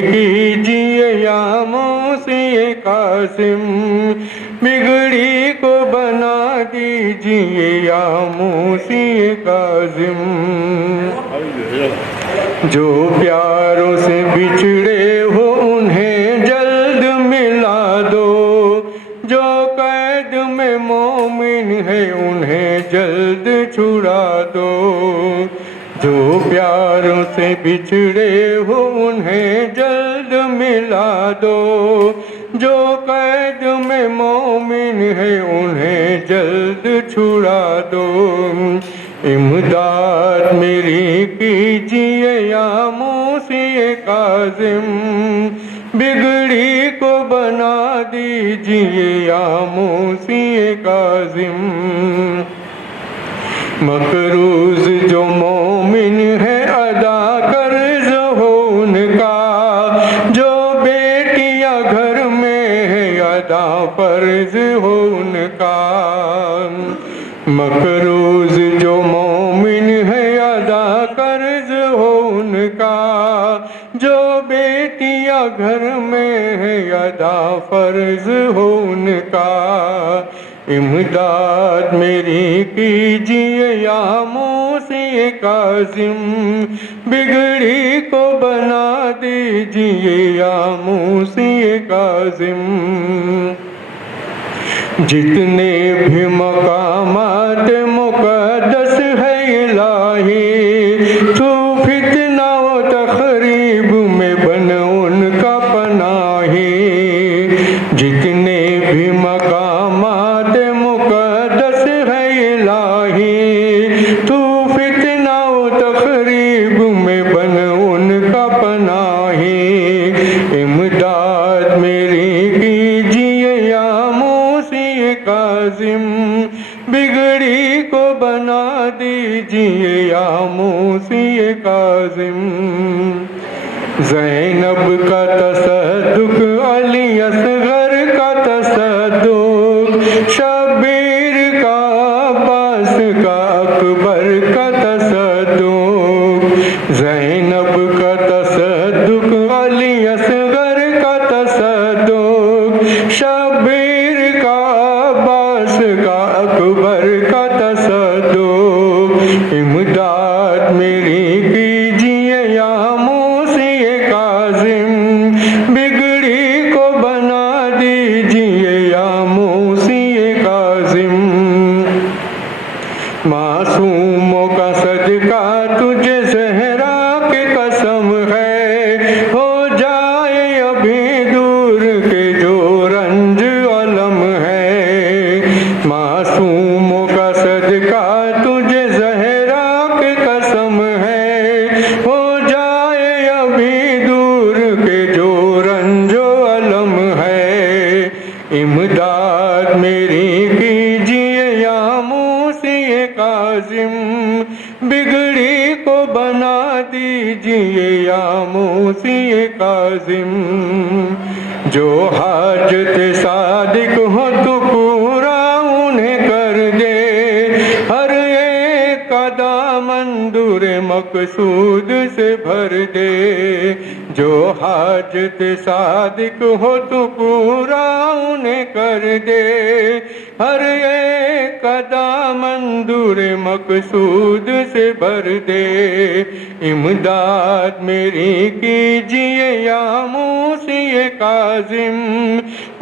कीजिए या मौसी कासिम, बिगड़ी को बना दीजिए या मौसी कासिम। जो प्यारों से बिछड़े हो उन्हें जल्द मिला दो, जो कैद में मोमिन है उन्हें जल्द छुड़ा दो। जो प्यारों से बिछड़े हो उन्हें जल्द मिला दो, जो कैद में मोमिन है उन्हें जल्द छुड़ा दो। इमदाद मेरी कीजिए या मौसी कासिम, बिगड़ी को बना दीजिए या मौसी कासिम। मकरूज जो मोमिन है अदा कर्ज हो उनका, जो बेटियां घर में है अदा फर्ज हो उनका। मकरूज जो मोमिन है अदा कर्ज हो उनका, जो बेटियां घर में है अदा फर्ज हो उनका। इमदाद मेरी कीजिए या मौसी कासिम, बिगड़ी को बना दीजिए या मौसी कासिम। जितने भी मकामात मुक़द्दस है इलाही, तू फितना व तखरीब में बन उनका पनाही। जितने भी मकामात मुक़द्दस है इलाही, तू फितना व तखरीब में बन उनका पनाही। इमदाद मेरी कीजिए या मौसी कासिम, बिगड़ी को बना दीजिए या मौसी कासिम। ज़ैनब का तसद्दुक, अली असगर का तसद्दुक, शब्बीर का अब्बास का अकबर का तसद्दुक। ज़ैनब का तसद्दुक, अली असगर का तसद्दुक, शब्बीर का अब्बास का अकबर का तसद्दुक। इमदाद मेरी कीजिए या मौसी कासिम, बिगड़ी को बना दीजिए या मौसी कासिम। मासूमों का सदका तुझे ज़हरा की कसम है, हो जाए अभी दूर के जो रंज अलम है। मासूमों का सदका तुझे ज़हरा की कसम है, हो जाए अभी दूर के जो रंज अलम है। इमदाद मेरी कीजिए या मौसी कासिम, बिगड़ी को बना दीजिए या मौसी कासिम। जो हाजत सादिक हो तो पूरा उन्हें कर दे, हर एक अदा मंदूर मकसूद से भर दे। जो हाजत सादिक हो तो पूरा उन्हें कर दे, हर एक अदा मंदूर मकसूद से भर दे। इमदाद मेरी कीजिए या मौसी कासिम,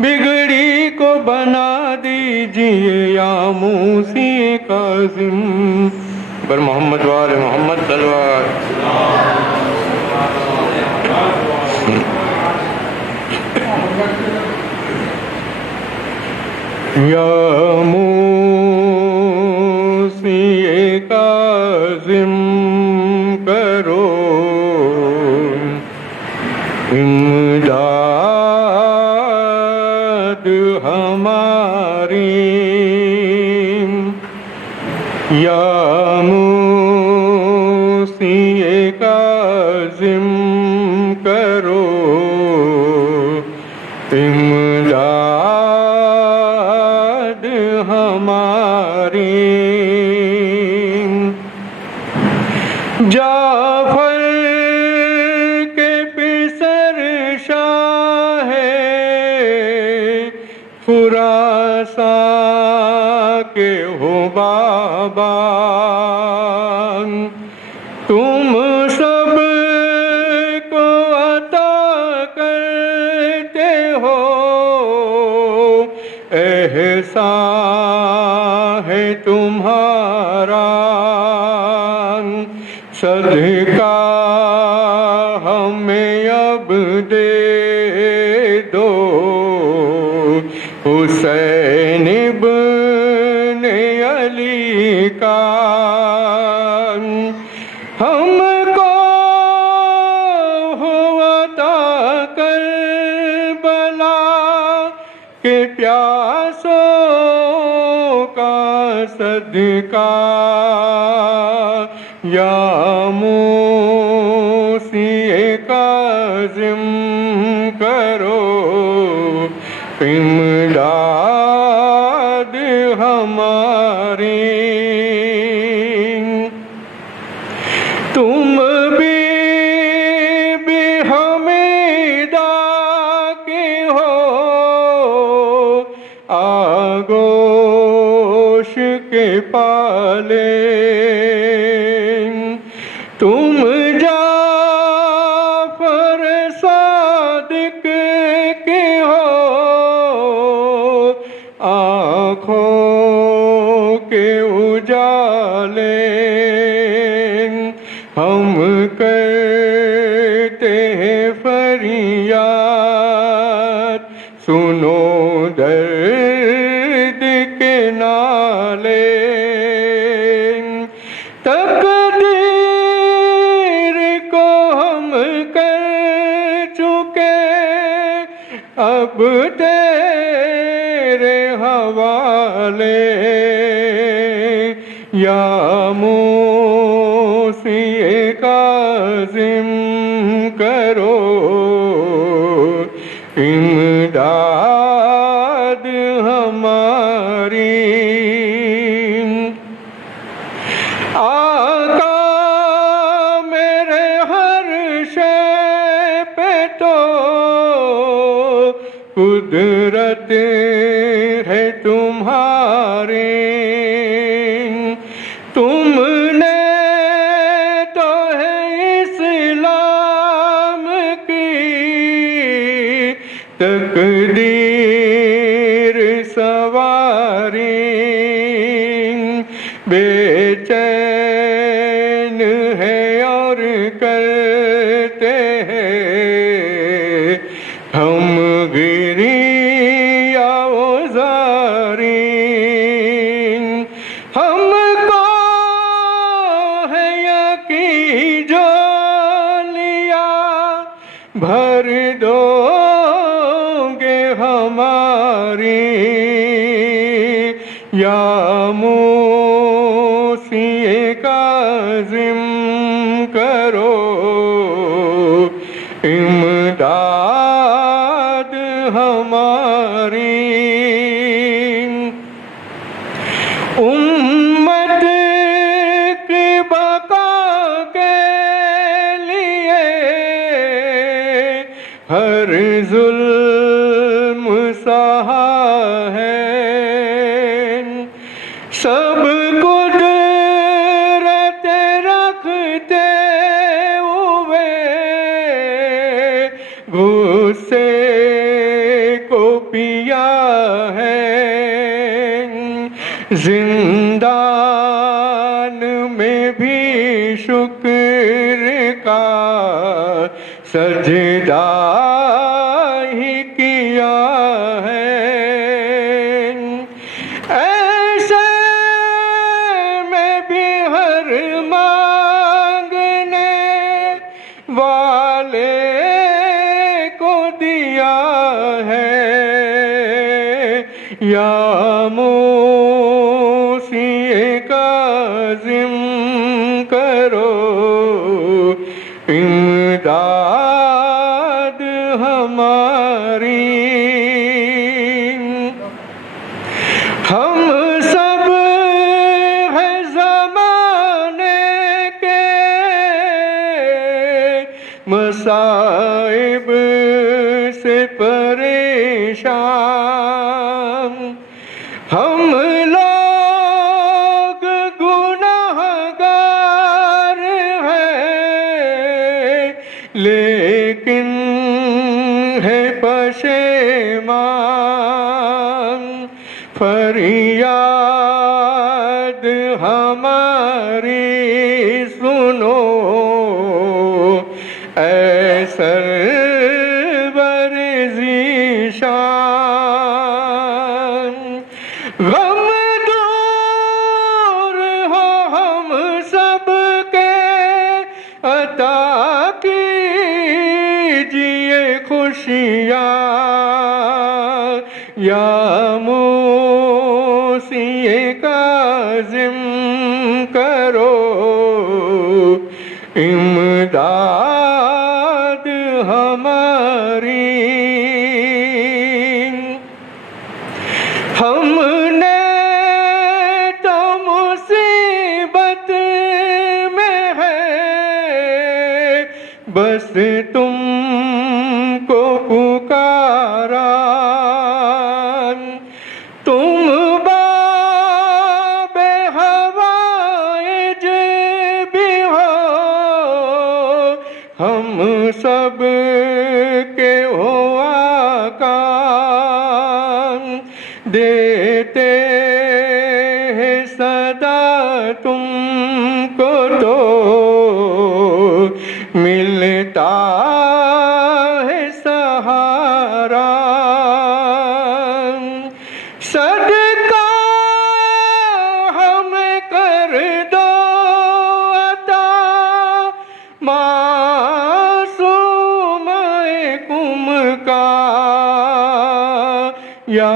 बिगड़ी को बना दीजिए या मौसी कासिम। बर मोहम्मद वाले मोहम्मद सल्लल्लाहु या मौसी कासिम करो इमदाद हमारी। या मौसी कासिम करो इमदाद हमारी। जाफर के पिसर खुरासा के हो बाबा, तुम सब को अता करते हो, एहसान है तुम्हारा, सदका हमें अब दे दो, हुसैन इब्ने अली का। हमको हुआ करबला के प्यासों का सदका, या मूसी काज़िम करो इमदाद हमारी। तुम भी हमीदा की हो, आगोश के पाले, तुम जाफर सादिक के हो, आँखों के उजाले। हम करते हैं फरियाद, सुनो दर्द के नाले। तकदीर को हम कर चुके अब तेरे हवाले, या मूसी काज़िम करो इमदाद हमारी। आका मेरे हर शय पे तो कुदरत है तुम्हारी, तुमने तो है इस्लाम की तकदीर सवारी। बेचैन है और करते हैं हम गिरिया ओज़ारी। हमको है यकीन जो लिया भर दोगे हमारी, या मूसी काज़िम करो इमदाद हमारी। उम्मत की बका के लिए हर जुल्म सहा है, सब कुदरत रखते हुए गुस्से को पिया है। जिंदान में भी शुक्र का सजदा ही किया है। ऐसे में भी हर मांगने वाले को दिया है, या मूसी काज़िम करो इमदाद हमारी। हम सब है ज़माने के मसाइब से परेशान, फरियाद हमारी सुनो, ऐ सरवर ज़ीशान। गम दूर हो हम सब के, अता कीजिए खुशियाँ, या मूसी काज़िम करो इमदाद हमारी। हमने तो मुसीबत में है, बस तुमको पुकारा। तुम बाबे हवाइज भी हो, हम सब के हो आका। देते हैं सदा तुमको तो मिलता है सहारा। सदका हमें कर दो अता, मासूम कुम का, या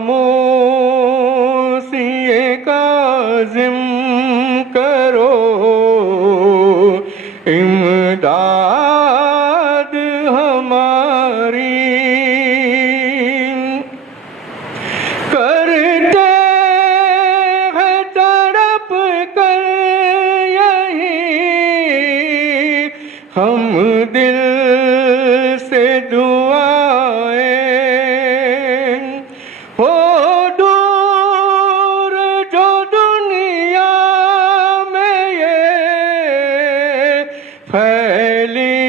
मूसी काज़िम करो इमदाद हमारी। करते हैं तड़प कर यही हम दिल से दुआएं, हो दूर जो दुनिया में ये फैली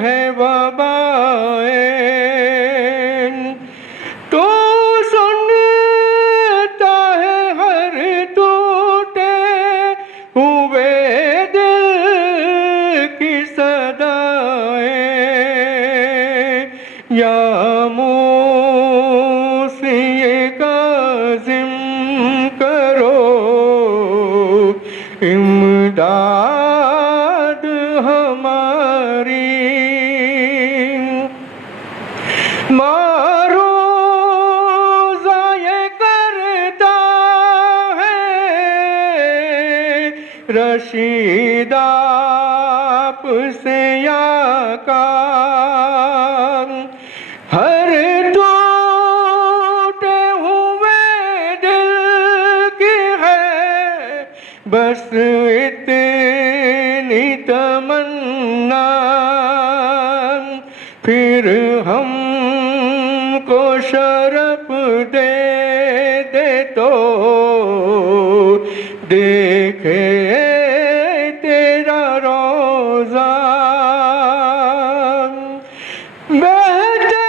है वबाएं। तो सुनता है हर टूटे हुए दिल की सदाएं, या मूसी काज़िम करो इमदाद हमारी। मारूज़ा ये करता है रशीद आपसे आका, हर टूटे हुए दिल की है बस इतनी तमन्ना। फिर हमको शरफ दे दे तो देखे तेरा रोज़ा। बहते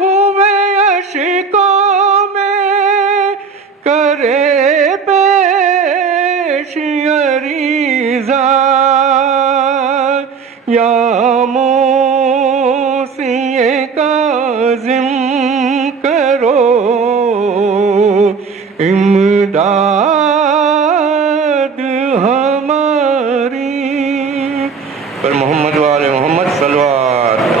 हुए अश्कों में करे पेश अरीज़ा, या मूसी काज़िम करो इमदाद हमारी। पर मोहम्मद वाले मोहम्मद सल्लल्लाहु अलैहि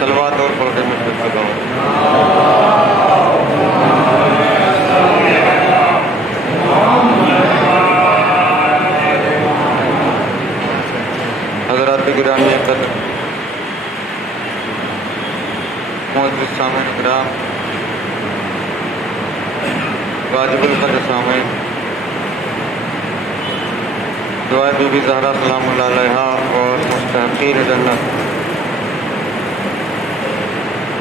सलवात और पढ़ के मैं फिर से गाऊं. हज़रात गिरामी एकत्र मुअज़्ज़िज़ सामीन इकराम वाजिबुल क़द्र सामीन दुआ बीबी ज़हरा सलामुल्लाह अलैहा और मुस्तहक़ीन जन्नत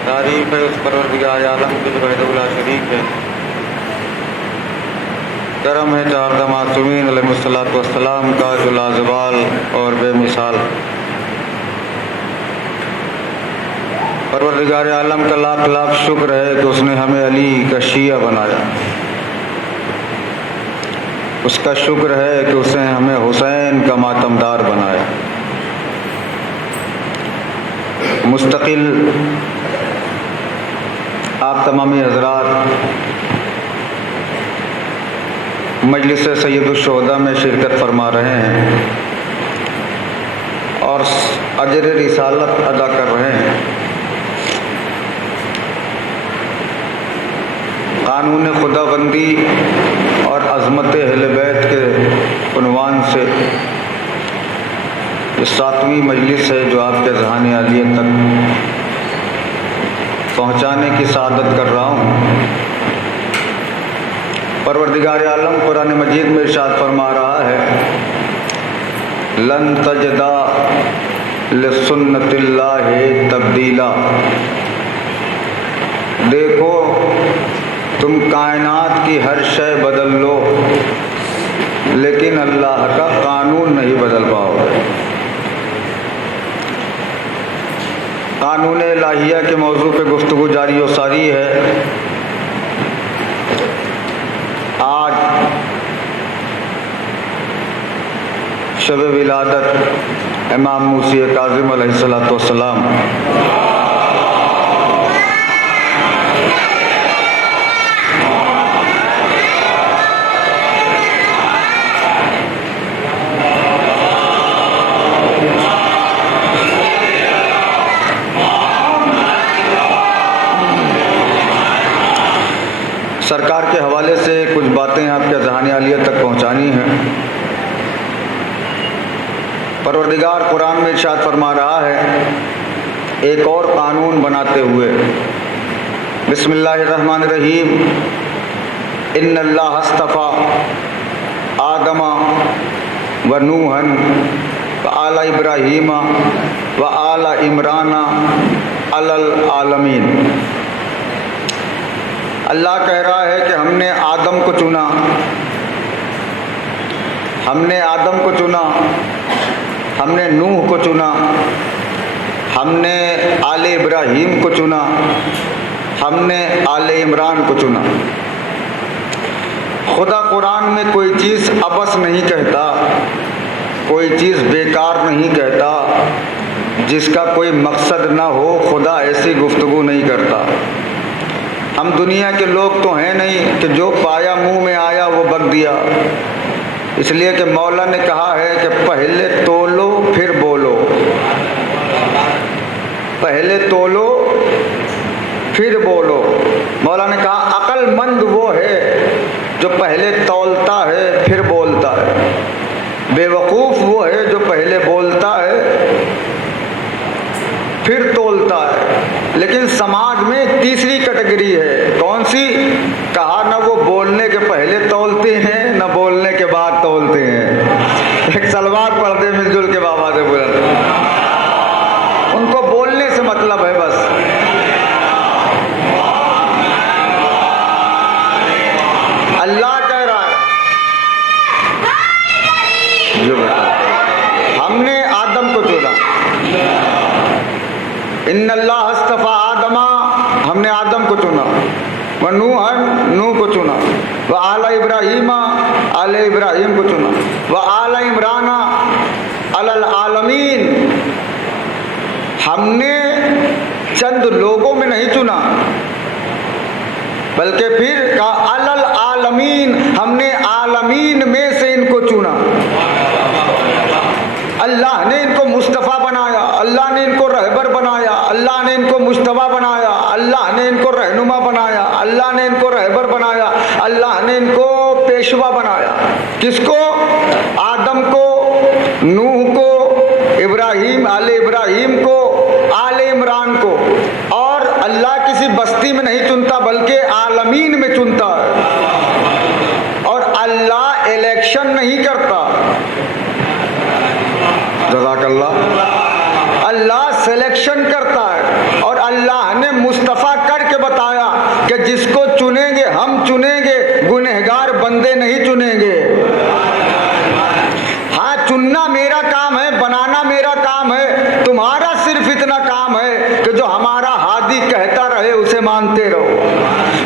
तारीफ़ है उस परवरदिगार आलम की जो वहदहु ला शरीक है. करम है चार मासूमीन अलैहिस्सलातु वस्सलाम का जो लाजवाल और बेमिसाल. परवरदिगार आलम का लाख लाख शुक्र है कि उसने हमें अली का शिया बनाया. उसका शुक्र है कि उसने हमें हुसैन का मातमदार बनाया. मुस्तकिल आप तमामी हज़रात मजलिस सैयदुश्शुहदा में शिरकत फरमा रहे हैं और अजर रिसालत अदा कर रहे हैं. कानून खुदाबंदी और अज़मत अहले बैत के उन्वान से ये 7वीं मजलिस है जो आपके ज़हान आलियत तक पहुँचाने की सादत कर रहा हूँ. परवरदिगार आलम कुरान मजीद में इरशाद फरमा रहा है लन तजदा लिसुन्नतिल्लाहि तब्दीला. देखो तुम कायनात की हर शय बदल लो लेकिन अल्लाह का कानून नहीं बदल पाओगे. कानून इलाहिया के मौजू पे गुफ्तगू जारी और सारी है. शब विलादत इमाम मूसी काज़िम अलैहिस्सलातु वस्सलाम। सरकार के हवाले से कुछ बातें आपके ज़हानी आलिया तक पहुँचानी हैं। परवरदिगार कुरान में इरशाद फरमा रहा है, एक और कानून बनाते हुए, बिस्मिल्लाहिर्रहमानिर्रहीम, इन्नल्लाह अस्तफ़ा आदमा व नूहन व आला इब्राहीमा व आला इमराना अलल आलमीन। अल्लाह कह रहा है कि हमने आदम को चुना, हमने आदम को चुना, हमने नूह को चुना, हमने आले इब्राहीम को चुना, हमने आले इमरान को चुना। खुदा कुरान में कोई चीज़ अबस नहीं कहता, कोई चीज़ बेकार नहीं कहता, जिसका कोई मकसद ना हो खुदा ऐसी गुफ्तगू नहीं करता। हम दुनिया के लोग तो हैं नहीं कि जो पाया मुंह में आया वो बक दिया। इसलिए कि मौला ने कहा है कि पहले तोलो फिर बोलो, पहले तोलो फिर बोलो। मौला ने कहा अक्लमंद वो है जो पहले तौलता है फिर बोलता है, बेवकूफ़ वो है जो पहले बोलता है फिर तोलता है। लेकिन समाज में तीसरी कैटेगरी है, कौन सी? कहा ना वो बोलने के पहले तौलते हैं ना बोलने के बाद तौलते हैं। एक सलवार पढ़ते मिलजुल के बाबा से बोला, उनको बोलने से मतलब है बस। अल्लाह कह रहा है जो बेटा हमने आदम को चुना, इन्नल्लाह अस्तफ़ा आदमा, हमने आदम को चुना, व नूहन, नूह को चुना, व आला इब्राहीमा, आले इब्राहीम को चुना, व आला इमराना अलल आलमीन। हमने चंद लोगों में नहीं चुना, बल्कि फिर कहा अलल आलमीन, हमने आलमीन में से इनको चुना। अल्लाह ने इनको मुस्तफ़ा बनाया, अल्लाह ने इनको रहबर बनाया, अल्लाह ने इनको मुस्तफ़ा बनाया, अल्लाह ने इनको रहनुमा बनाया, अल्लाह ने इनको रहबर बनाया, अल्लाह ने इनको पेशवा बनाया। किसको? आदम को, नूह को, इब्राहीम, आले इब्राहीम को, आले इमरान को। और अल्लाह किसी बस्ती में नहीं चुनता बल्कि आलमीन में चुनता है। और अल्लाह इलेक्शन नहीं करता, जज़ाकल्लाह। अल्लाह सिलेक्शन करता है। और अल्लाह ने मुस्तफ़ा करके बताया कि जिसको चुनेंगे हम चुनेंगे, गुनहगार बंदे नहीं चुनेंगे। हाँ, चुनना मेरा काम है, बनाना मेरा काम है, तुम्हारा सिर्फ इतना काम है कि जो हमारा हादी कहता रहे उसे मानते रहो,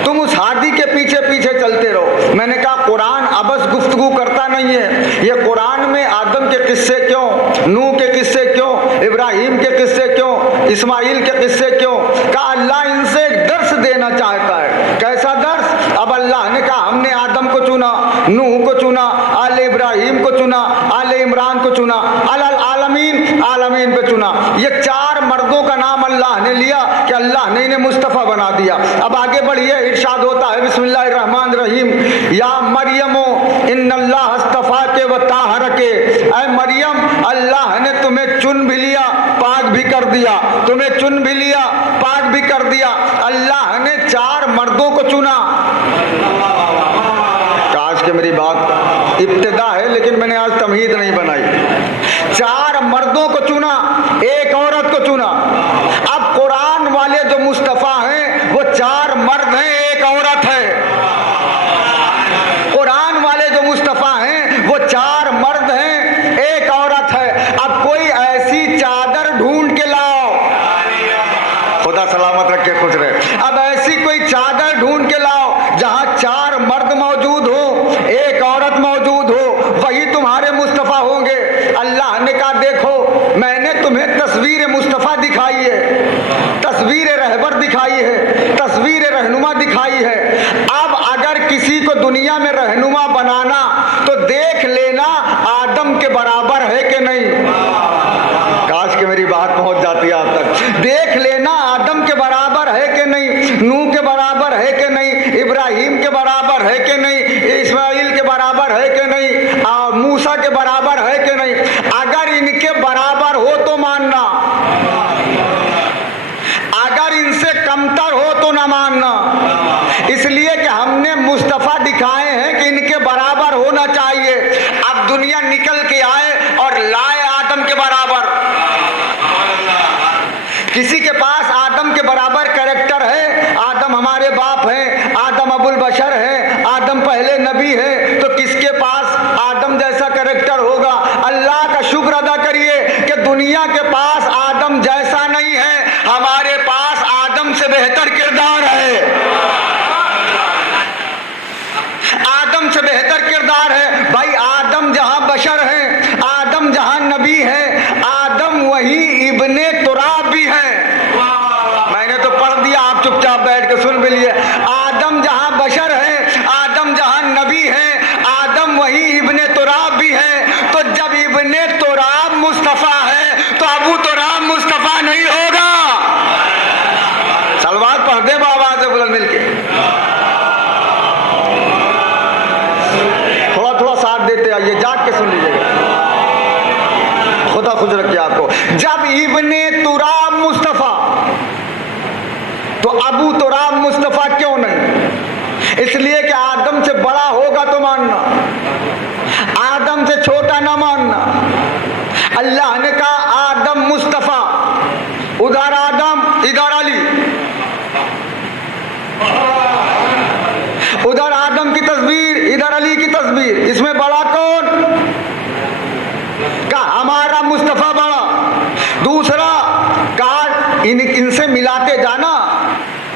तुम उस हादी के पीछे पीछे चलते रहो। मैंने कहा कुरान अबस गुफ्तगू करता नहीं है। ये कुरान में आदम के किस्से क्यों, नूह के किस्से क्यों, इब्राहिम के किस्से क्यों, इस्माइल के किस्से क्यों? कहा अल्लाह इनसे एक दर्स देना चाहता है। कैसा दर्स? अब अल्लाह ने कहा हमने आदम को चुना, नूह को चुना, आले इब्राहिम को चुना, आले इमरान को चुना, अलल आलमीन, आलमीन पे चुना। ये चार मर्दों का नाम अल्लाह ने लिया कि अल्लाह ने इन्हें मुस्तफ़ा बना दिया। अब आगे बढ़िए, इरशाद होता है बिस्मिल्लाहिर्रहमानिर्रहीम, या मरियमो इन्नल्लाह अस्तफ़ा के व ताहर के। ऐ मरियम, अल्लाह ने तुम्हें चुन भी लिया, पाक भी कर दिया, तुम्हें चुन भी लिया, पाक भी कर दिया। अल्लाह ने चार मर्दों को चुना। काश के मेरी बात इब्तिदा है, लेकिन मैंने आज तमहीद नहीं बनाई। चार मर्दों को चुना, एक औरत को चुना। अब कुरान वाले जो मुस्तफ़ा हैं वो चार मर्द हैं, एक औरत है। कुरान वाले जो मुस्तफ़ा हैं वो चार मर्द हैं, एक औरत है। अब कोई ऐसी चादर ढूंढ के लाओ, खुदा सलामत रखे, खुश रहे। अब ऐसी कोई चादर ढूंढ के लाओ जहां चार मर्द मौजूद हो, एक औरत मौजूद हो, वही तुम्हारे मुस्तफ़ा होंगे। को दुनिया में रहनुमा बनाना तो देख लेना आदम के बराबर है कि नहीं। काश कि मेरी बात पहुंच जाती है आप तक। देख लेना आदम के बराबर है कि नहीं, नूह के बराबर है कि नहीं, इब्राहिम के बराबर है कि नहीं, इस्माइल के बराबर है कि नहीं, और मूसा के बराबर है कि नहीं। अगर इनके बराबर हो तो मानना, अगर इनसे कमतर हो तो ना मानना। इसलिए कि हमने मुस्तफा दिखाए हैं कि इनके बराबर होना चाहिए। अब दुनिया निकल के आए और लाए आदम के बराबर। किसी के पास आदम के बराबर कैरेक्टर है, आदम हमारे बाप हैं, आदम अबुल बशर है, आदम पहले नबी है, तो किसके पास आदम जैसा कैरेक्टर होगा। अल्लाह का शुक्र अदा करिए कि दुनिया के पास आदम जैसा नहीं है, हमारे पास आदम से बेहतर किरदार है, आदम से बेहतर किरदार है। भाई आदम जहां बशर है, आदम जहां नबी है, आदम वही इब्ने तुराब भी है। मैंने तो पढ़ दिया, आप चुपचाप बैठ के सुन भी लिए। आदम जहां बशर है, आदम जहां नबी है, आदम वही इब्ने तुराब भी है। तो जब इब्ने तुराब मुस्तफा है तो अबू तुराब मुस्तफा नहीं होगा। सलवात पढ़ दे बाबा से बुलंद मिलके, थोड़ा थोड़ा साथ देते आइए, जाग के सुन लीजिएगा, खुदा खुश रखिए आपको। जब इब्ने तुराब मुस्तफा तो अबू तुराब मुस्तफा क्यों नहीं। इसलिए कि आदम से बड़ा होगा तो मानना, आदम से छोटा ना मानना। अल्लाह ने कहा आदम मुस्तफा, उधर आदम इधर अली, उधर आदम की तस्वीर इधर अली की तस्वीर, इसमें बड़ा कौन। कहा हमारा मुस्तफा बड़ा। दूसरा कहा इनसे मिलाते जाना,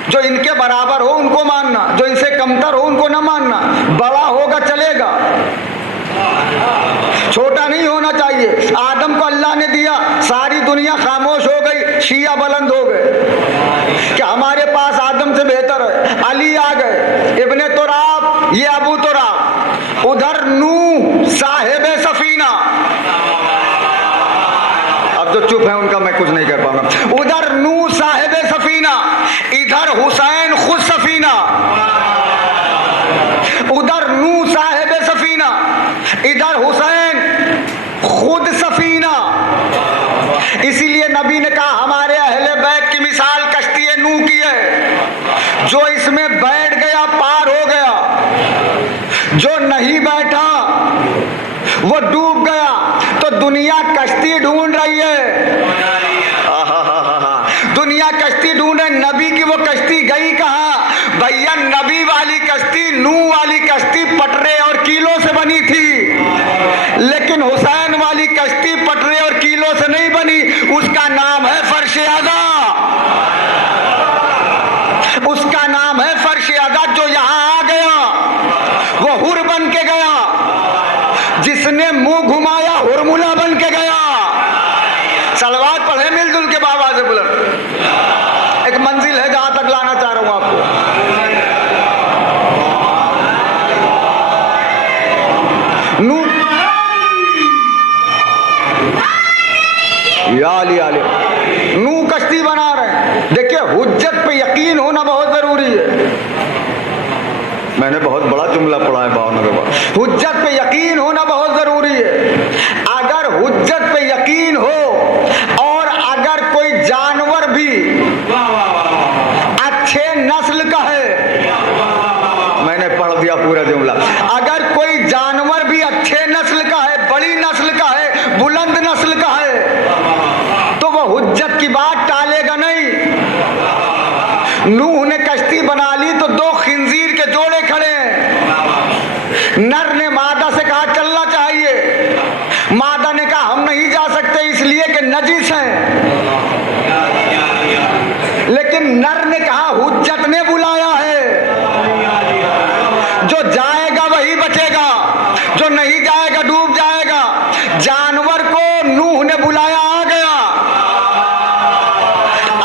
जो इनके बराबर हो उनको मानना, जो इनसे कमतर हो उनको न मानना। बड़ा होगा चलेगा, छोटा नहीं होना चाहिए। आदम को अल्लाह ने दिया, सारी दुनिया खामोश हो गई, शिया बुलंद हो गए कि हमारे पास आदम से बेहतर है। अली आ गए, इब्ने तुराब, ये अबू तुराब। उधर नूह साहिब सफीना, अब जो चुप है उनका मैं कुछ नहीं कर पाऊंगा। उधर नूह साहिब सफीना, इधर हुसैन खुद सफीना। उधर नूह साहिब सफीना, इधर हुसैन खुद सफीना। इसीलिए नबी ने कहा हमारे अहले बैत की मिसाल कश्ती नूह की है, जो इसमें बैठ गया पार हो गया, जो नहीं बैठा वो डूब गया। तो दुनिया कश्ती ढूंढ रही है, दुनिया कश्ती ढूंढे। नबी की वो कश्ती गई कहां भैया। नबी वाली कश्ती, नूह वाली कश्ती पटरे और कीलों से बनी थी, लेकिन हुसैन वाली कश्ती पटरे और कीलों से नहीं बनी। उसका नाम है फर्श अज़ा, उसका नाम है फर्श अज़ा। जो यहां आ गया वो हुर बन के गया, जिसने मुंह घुमाया हुरमुला बन के गया। सलवात पढ़े मिलजुल के बाबा से बुलंद। एक मंजिल है जहां तक लाना चाह रहा हूं आपको। नूह नूह कश्ती बना रहे हैं। देखिए हुज्जत पे यकीन होना बहुत जरूरी है। मैंने बहुत बड़ा जुमला पढ़ा है भावना के बाद। हुज्जत पे यकीन होना बहुत जरूरी है। अगर हुज्जत पे यकीन हो और अगर कोई जानवर भी अच्छे नस्ल का है, मैंने पढ़ दिया पूरा जुमला। अगर कोई जानवर भी अच्छे नस्ल का है, बड़ी नस्ल का है, बुलंद नस्ल का है, तो वो हुज्जत की बात टालेगा नहीं। नूह ने कश्ती बना ली तो दो खिंजीर के जोड़े खड़े हैं। नर ने मादा से कहा चलना चाहिए, मादा ने कहा हम नहीं जा सकते इसलिए कि नजीस हैं। लेकिन नर ने कहा हुज्जत ने बुलाया है, जो जाएगा वही बचेगा, जो नहीं जाएगा डूब जाएगा। जानवर को नूह ने बुलाया, आ गया।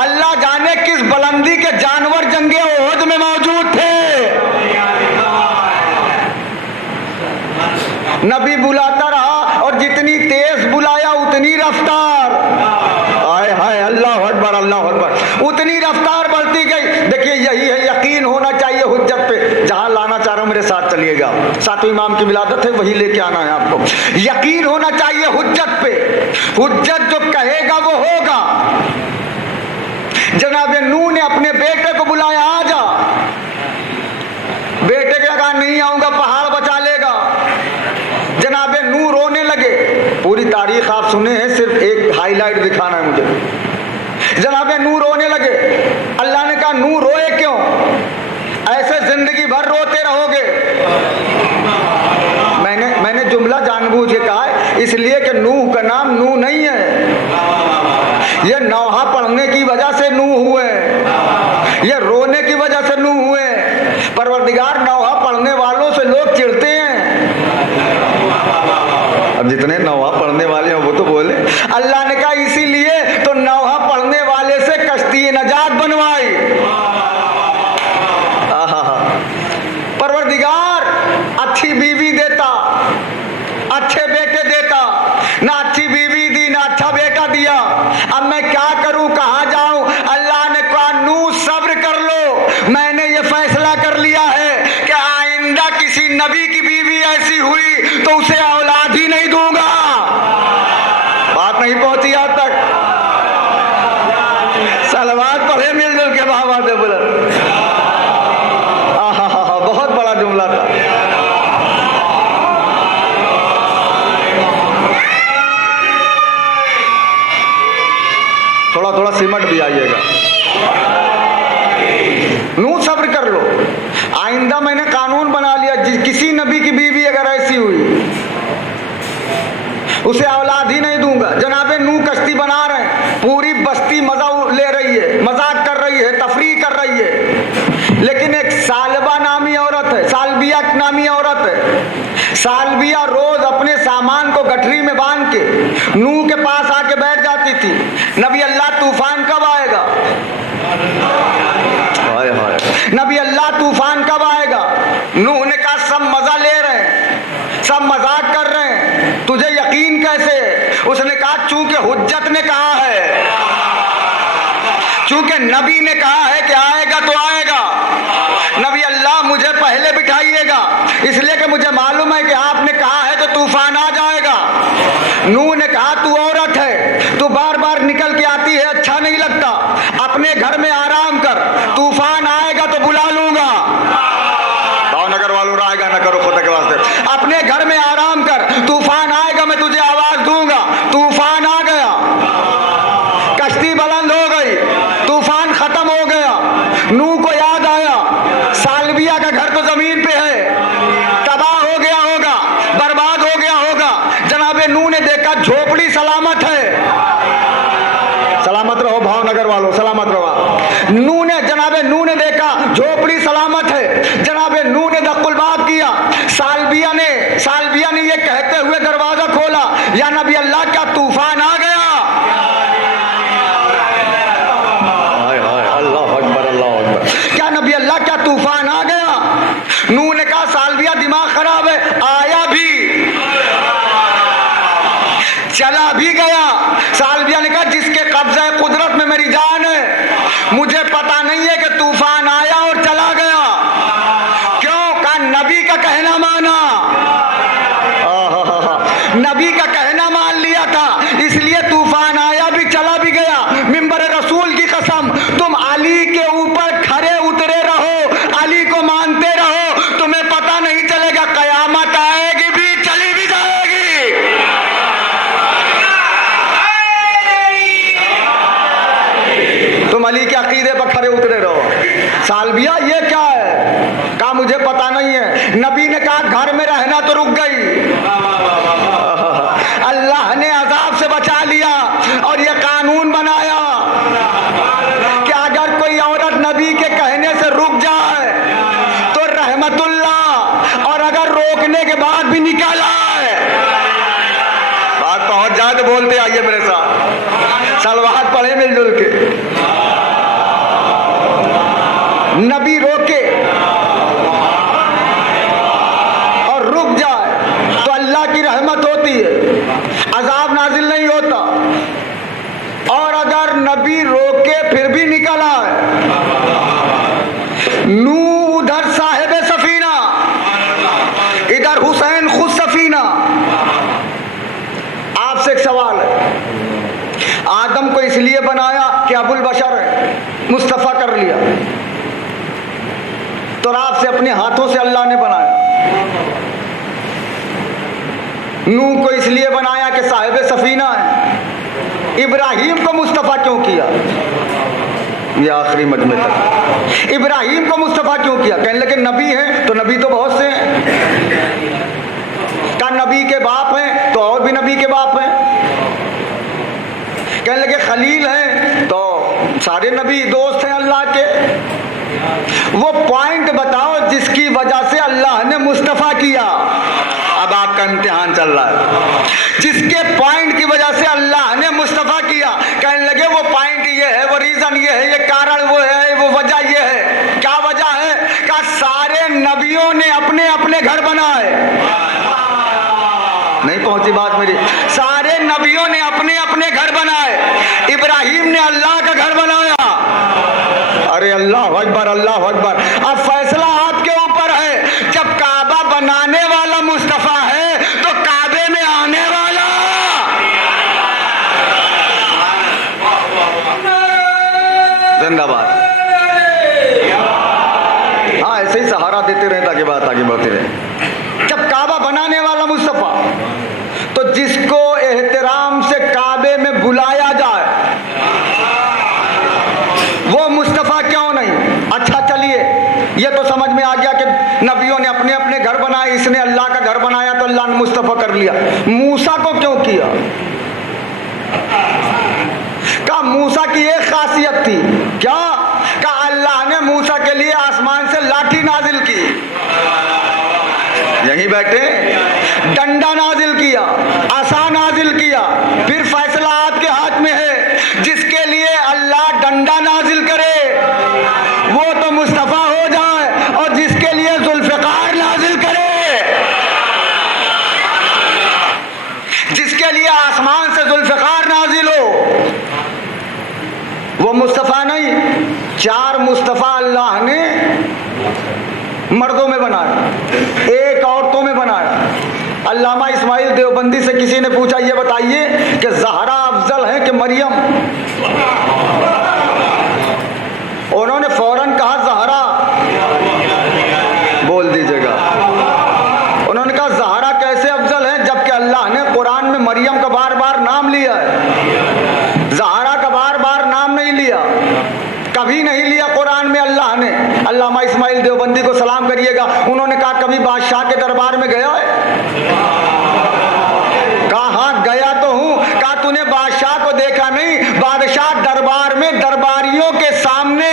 अल्लाह जाने किस बुलंदी के जानवर जंगे ओहद में मौजूद थे। नबी बुलाता रहा और जितनी तेज बुलाया उतनी रफ्तार, हाय हाय अल्लाह अकबर अल्लाह अकबर, उतनी रफ्तार बढ़ती गई। देखिए यही है यकीन होना चाहिए हुज्जत पे। जहां लाना चाह रहा हूं मेरे साथ चलिएगा, सातवें इमाम की विलादत है वही लेके आना है आपको। यकीन होना चाहिए हुज्जत पे, हुज्जत जो कहेगा वो होगा। जनाब नूह ने अपने बेटे को बुलाया, आ जा। बेटे के कहा नहीं आऊंगा, पहाड़ बचा लेगा। जनाब नूह रोने लगे। पूरी तारीख आप सुने हैं, सिर्फ एक हाईलाइट दिखाना है मुझे। जनाब नूह रोने लगे। अल्लाह ने कहा नूह रोए क्यों, ऐसे जिंदगी भर रोते रहोगे। मैंने जुमला जानबूझ के कहा है इसलिए कि नूह का नाम नूह नहीं है, ये नौहा पढ़ने की वजह से नूह हुए, ये रोने की वजह से नूह हुए। परवरदिगार नौहा पढ़ने वालों से लोग चिढ़ते हैं। अब जितने नौहा पढ़ने वाले हैं वो तो बोले। अल्लाह ने कहा इसीलिए तो नौहा पढ़ने वाले से कश्ती नजात बनवाई। परवरदिगार अच्छी बीवी देता, अच्छे बेटे देता, ना अच्छी बीवी दी ना अच्छा बेटा दिया। अब मैं क्या करूं, कहां जाऊं। अल्लाह ने कहा नूह सब्र कर लो, मैंने ये फैसला कर लिया है कि आइंदा किसी नबी की बीवी ऐसी हुई तो उसे औलाद ही नहीं दूंगा। बात नहीं पहुंची आज तक। सलवात पढ़े मिलजुल के बाबा से बोला, बहुत बड़ा जुमला था। थोड़ा थोड़ा सिमट भी आइएगा। नूह सब्र कर लो, आइंदा मैंने कानून बना लिया किसी नबी की बीवी अगर ऐसी हुई उसे औलाद ही नहीं दूंगा। जनाबे नूह कश्ती बना रहे हैं, पूरी बस्ती मजा ले रही है, मजाक कर रही है, तफरीह कर रही है। लेकिन एक सालबा नामी औरत है, सालबिया नामी औरत है। सालबिया रोज अपने सामान को गठरी में बांध के नूह के पास आके बैठ जाती थी। नबी अल्लाह तूफान कब आएगा, हाय हाय, नबी अल्लाह तूफान कब आएगा। नूह ने कहा सब मजा ले रहे हैं, सब मजाक कर रहे हैं, तुझे यकीन कैसे है। उसने कहा चूंकि हुज्जत ने कहा है, चूंकि नबी ने कहा है कि आएगा तो आएगा। नबी अल्लाह मुझे पहले बिठाइएगा, इसलिए कि मुझे मालूम है कि आपने कहा है तो तूफान आ जाएगा। नूह ने कहा तू औरत है, तू बार बार निकल के आती है, अच्छा नहीं लगता, अपने घर में आराम कर, तूफान आएगा तो बुला लूंगा। भावनगर वालों रायगा न करो खुदा के वास्ते, अपने घर में आराम कर, तूफान आएगा मैं तुझे आवाज दूंगा। तूफान आ गया, कश्ती बुलंद हो गई, तूफान खत्म हो गया। नूह को याद आया सालबिया का घर तो जमीन पे है, तबाह हो गया होगा, बर्बाद हो गया होगा। जनाबे नूह ने देखा झोपड़ी सलामत है, सलामत रहो भावनगर वालों, सलामत रहो। नूह ने जनाबे नूह ने देखा झोपड़ी सलामत है। जनाबे नूह ने दक्कुल बाब किया। सालबिया ने ये कहते हुए दरवाजा खोला, या नबी अल्लाह क्या तूफान आ गया। क्या नबी अल्लाह क्या तूफान आ गया। नूह ने कहा सालबिया दिमाग खराब है, आया भी चला भी गया। सालबिया ने कहा जिसके कब्जा कुदरत में मेरी जान है, मुझे पता नहीं है कि तूफान आया और चला गया। क्यों, कहा नबी का कहना माना, नबी का कहना मान लिया था, इसलिए तूफान आया भी चला भी गया। मिंबर रसूल की कसम, तुम अली के ऊपर खड़े उतरे रहो, अली को मानते रहो, तुम्हें पता नहीं चलेगा कयामत आएगी भी चली भी जाएगी। तुम अली के अकीदे पर खड़े उतरे रहो। सालबिया ये क्या है, कहा मुझे पता नहीं है। नबी ने कहा घर में रहना तो रुक गई, अल्लाह ने अजाब से बचा लिया और ये कानून बनाया कि अगर कोई औरत नबी के कहने से रुक जाए तो रहमतुल्लाह, और अगर रोकने के बाद भी निकाला है, बात पहुंच जाए तो बोलते आइए मेरे साथ, सलवात पढ़े मिलजुल के। नबी रोके और रुक जाए तो अल्लाह इसलिए बनाया कि अबुल बशर है, मुस्तफ़ा कर लिया। तुराब से अपने हाथों से अल्लाह ने बनाया। नूह को इसलिए बनाया कि साहिब सफीना है। इब्राहिम को मुस्तफ़ा क्यों किया? ये आखिरी मजमे तक इब्राहिम को मुस्तफ़ा क्यों किया? कहने लगे नबी हैं तो नबी तो बहुत से हैं। का नबी के बाप हैं तो और भी नबी के बाप हैं। कहने लगे खलील हैं तो सारे नबी दोस्त हैं अल्लाह के। वो पॉइंट बताओ जिसकी वजह से अल्लाह ने मुस्तफ़ा किया। अब आपका इम्तिहान चल रहा है। जिसके पॉइंट की वजह से अल्लाह ने मुस्तफ़ा किया, कहने लगे वो पॉइंट ये है, वो रीजन ये है, ये कारण वो है, वो वजह ये है। क्या वजह है? का सारे नबियों ने अपने अपने घर बनाए। नहीं पहुंची बात मेरी। सारे नबियों ने अपने अपने घर बनाए। इब्राहिम ने अल्लाह का घर बनाया। अरे अल्लाह अकबर, अल्लाह अकबर। अब फैसला आपके ऊपर है। जब काबा बनाने वाला मुस्तफ़ा है तो काबे में आने वाला जिंदाबाद। हाँ, ऐसे ही सहारा देते रहे ताकि बात आगे बढ़ती रहे। जब काबा बनाने वाला मुस्तफ़ा, तो जिसको एहतराम से काबे में बुलाया जाए वो मुस्तफ़ा क्यों नहीं? अच्छा चलिए, ये तो समझ में आ गया कि नबियों ने अपने अपने घर बनाए, इसने अल्लाह का घर बनाया तो अल्लाह ने मुस्तफ़ा कर लिया। मूसा को क्यों किया? का मूसा की एक खासियत थी। क्या? का अल्लाह ने मूसा के लिए आसमान से लाठी नाजिल की, यहीं बैठे डंडा नाजिल किया, आसा नाजिल किया। फिर फैसला आपके हाथ में है। जिसके लिए अल्लाह डंडा नाजिल करे वो तो मुस्तफ़ा हो जाए, और जिसके लिए जुल्फ़िकार नाजिल करे, जिसके लिए आसमान से जुल्फ़िकार नाजिल हो, वो मुस्तफ़ा नहीं। 4 मुस्तफ़ा अल्लाह ने मर्दों में बनाया, 1 औरतों में बनाया। अल्लामा इस्माइल देवबंदी से किसी ने पूछा, ये बताइए कि ज़हरा अफजल है कि मरियम? उन्होंने फौरन कहा ज़हरा। बोल दीजिएगा। उन्होंने कहा ज़हरा कैसे अफजल है, जबकि अल्लाह ने कुरान में मरियम का बार बार नाम लिया है, ज़हरा का बार बार नाम नहीं लिया, कभी नहीं लिया कुरान में अल्लाह ने। अल्लामा इस्माइल देवबंदी को सलाम करिएगा। उन्होंने कहा कभी बादशाह के दरबार में गया है? कहा हाँ गया तो हूं। कहा तूने बादशाह को देखा नहीं? बादशाह दरबार में दरबारियों के सामने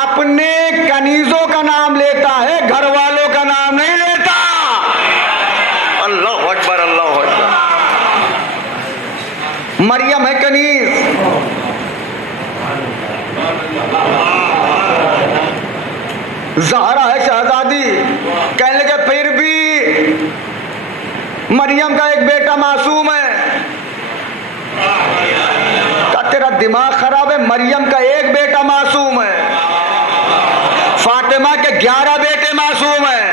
अपने कनीजों का नाम लेता है, घर वालों का नाम नहीं लेता। अल्लाह अकबर, अल्लाह अकबर। मरियम है कनीज, ज़हरा है शहजादी। कहने लगे फिर भी मरियम का एक बेटा मासूम है। क्या तेरा दिमाग खराब है? मरियम का एक बेटा मासूम है, फातिमा के 11 बेटे मासूम हैं।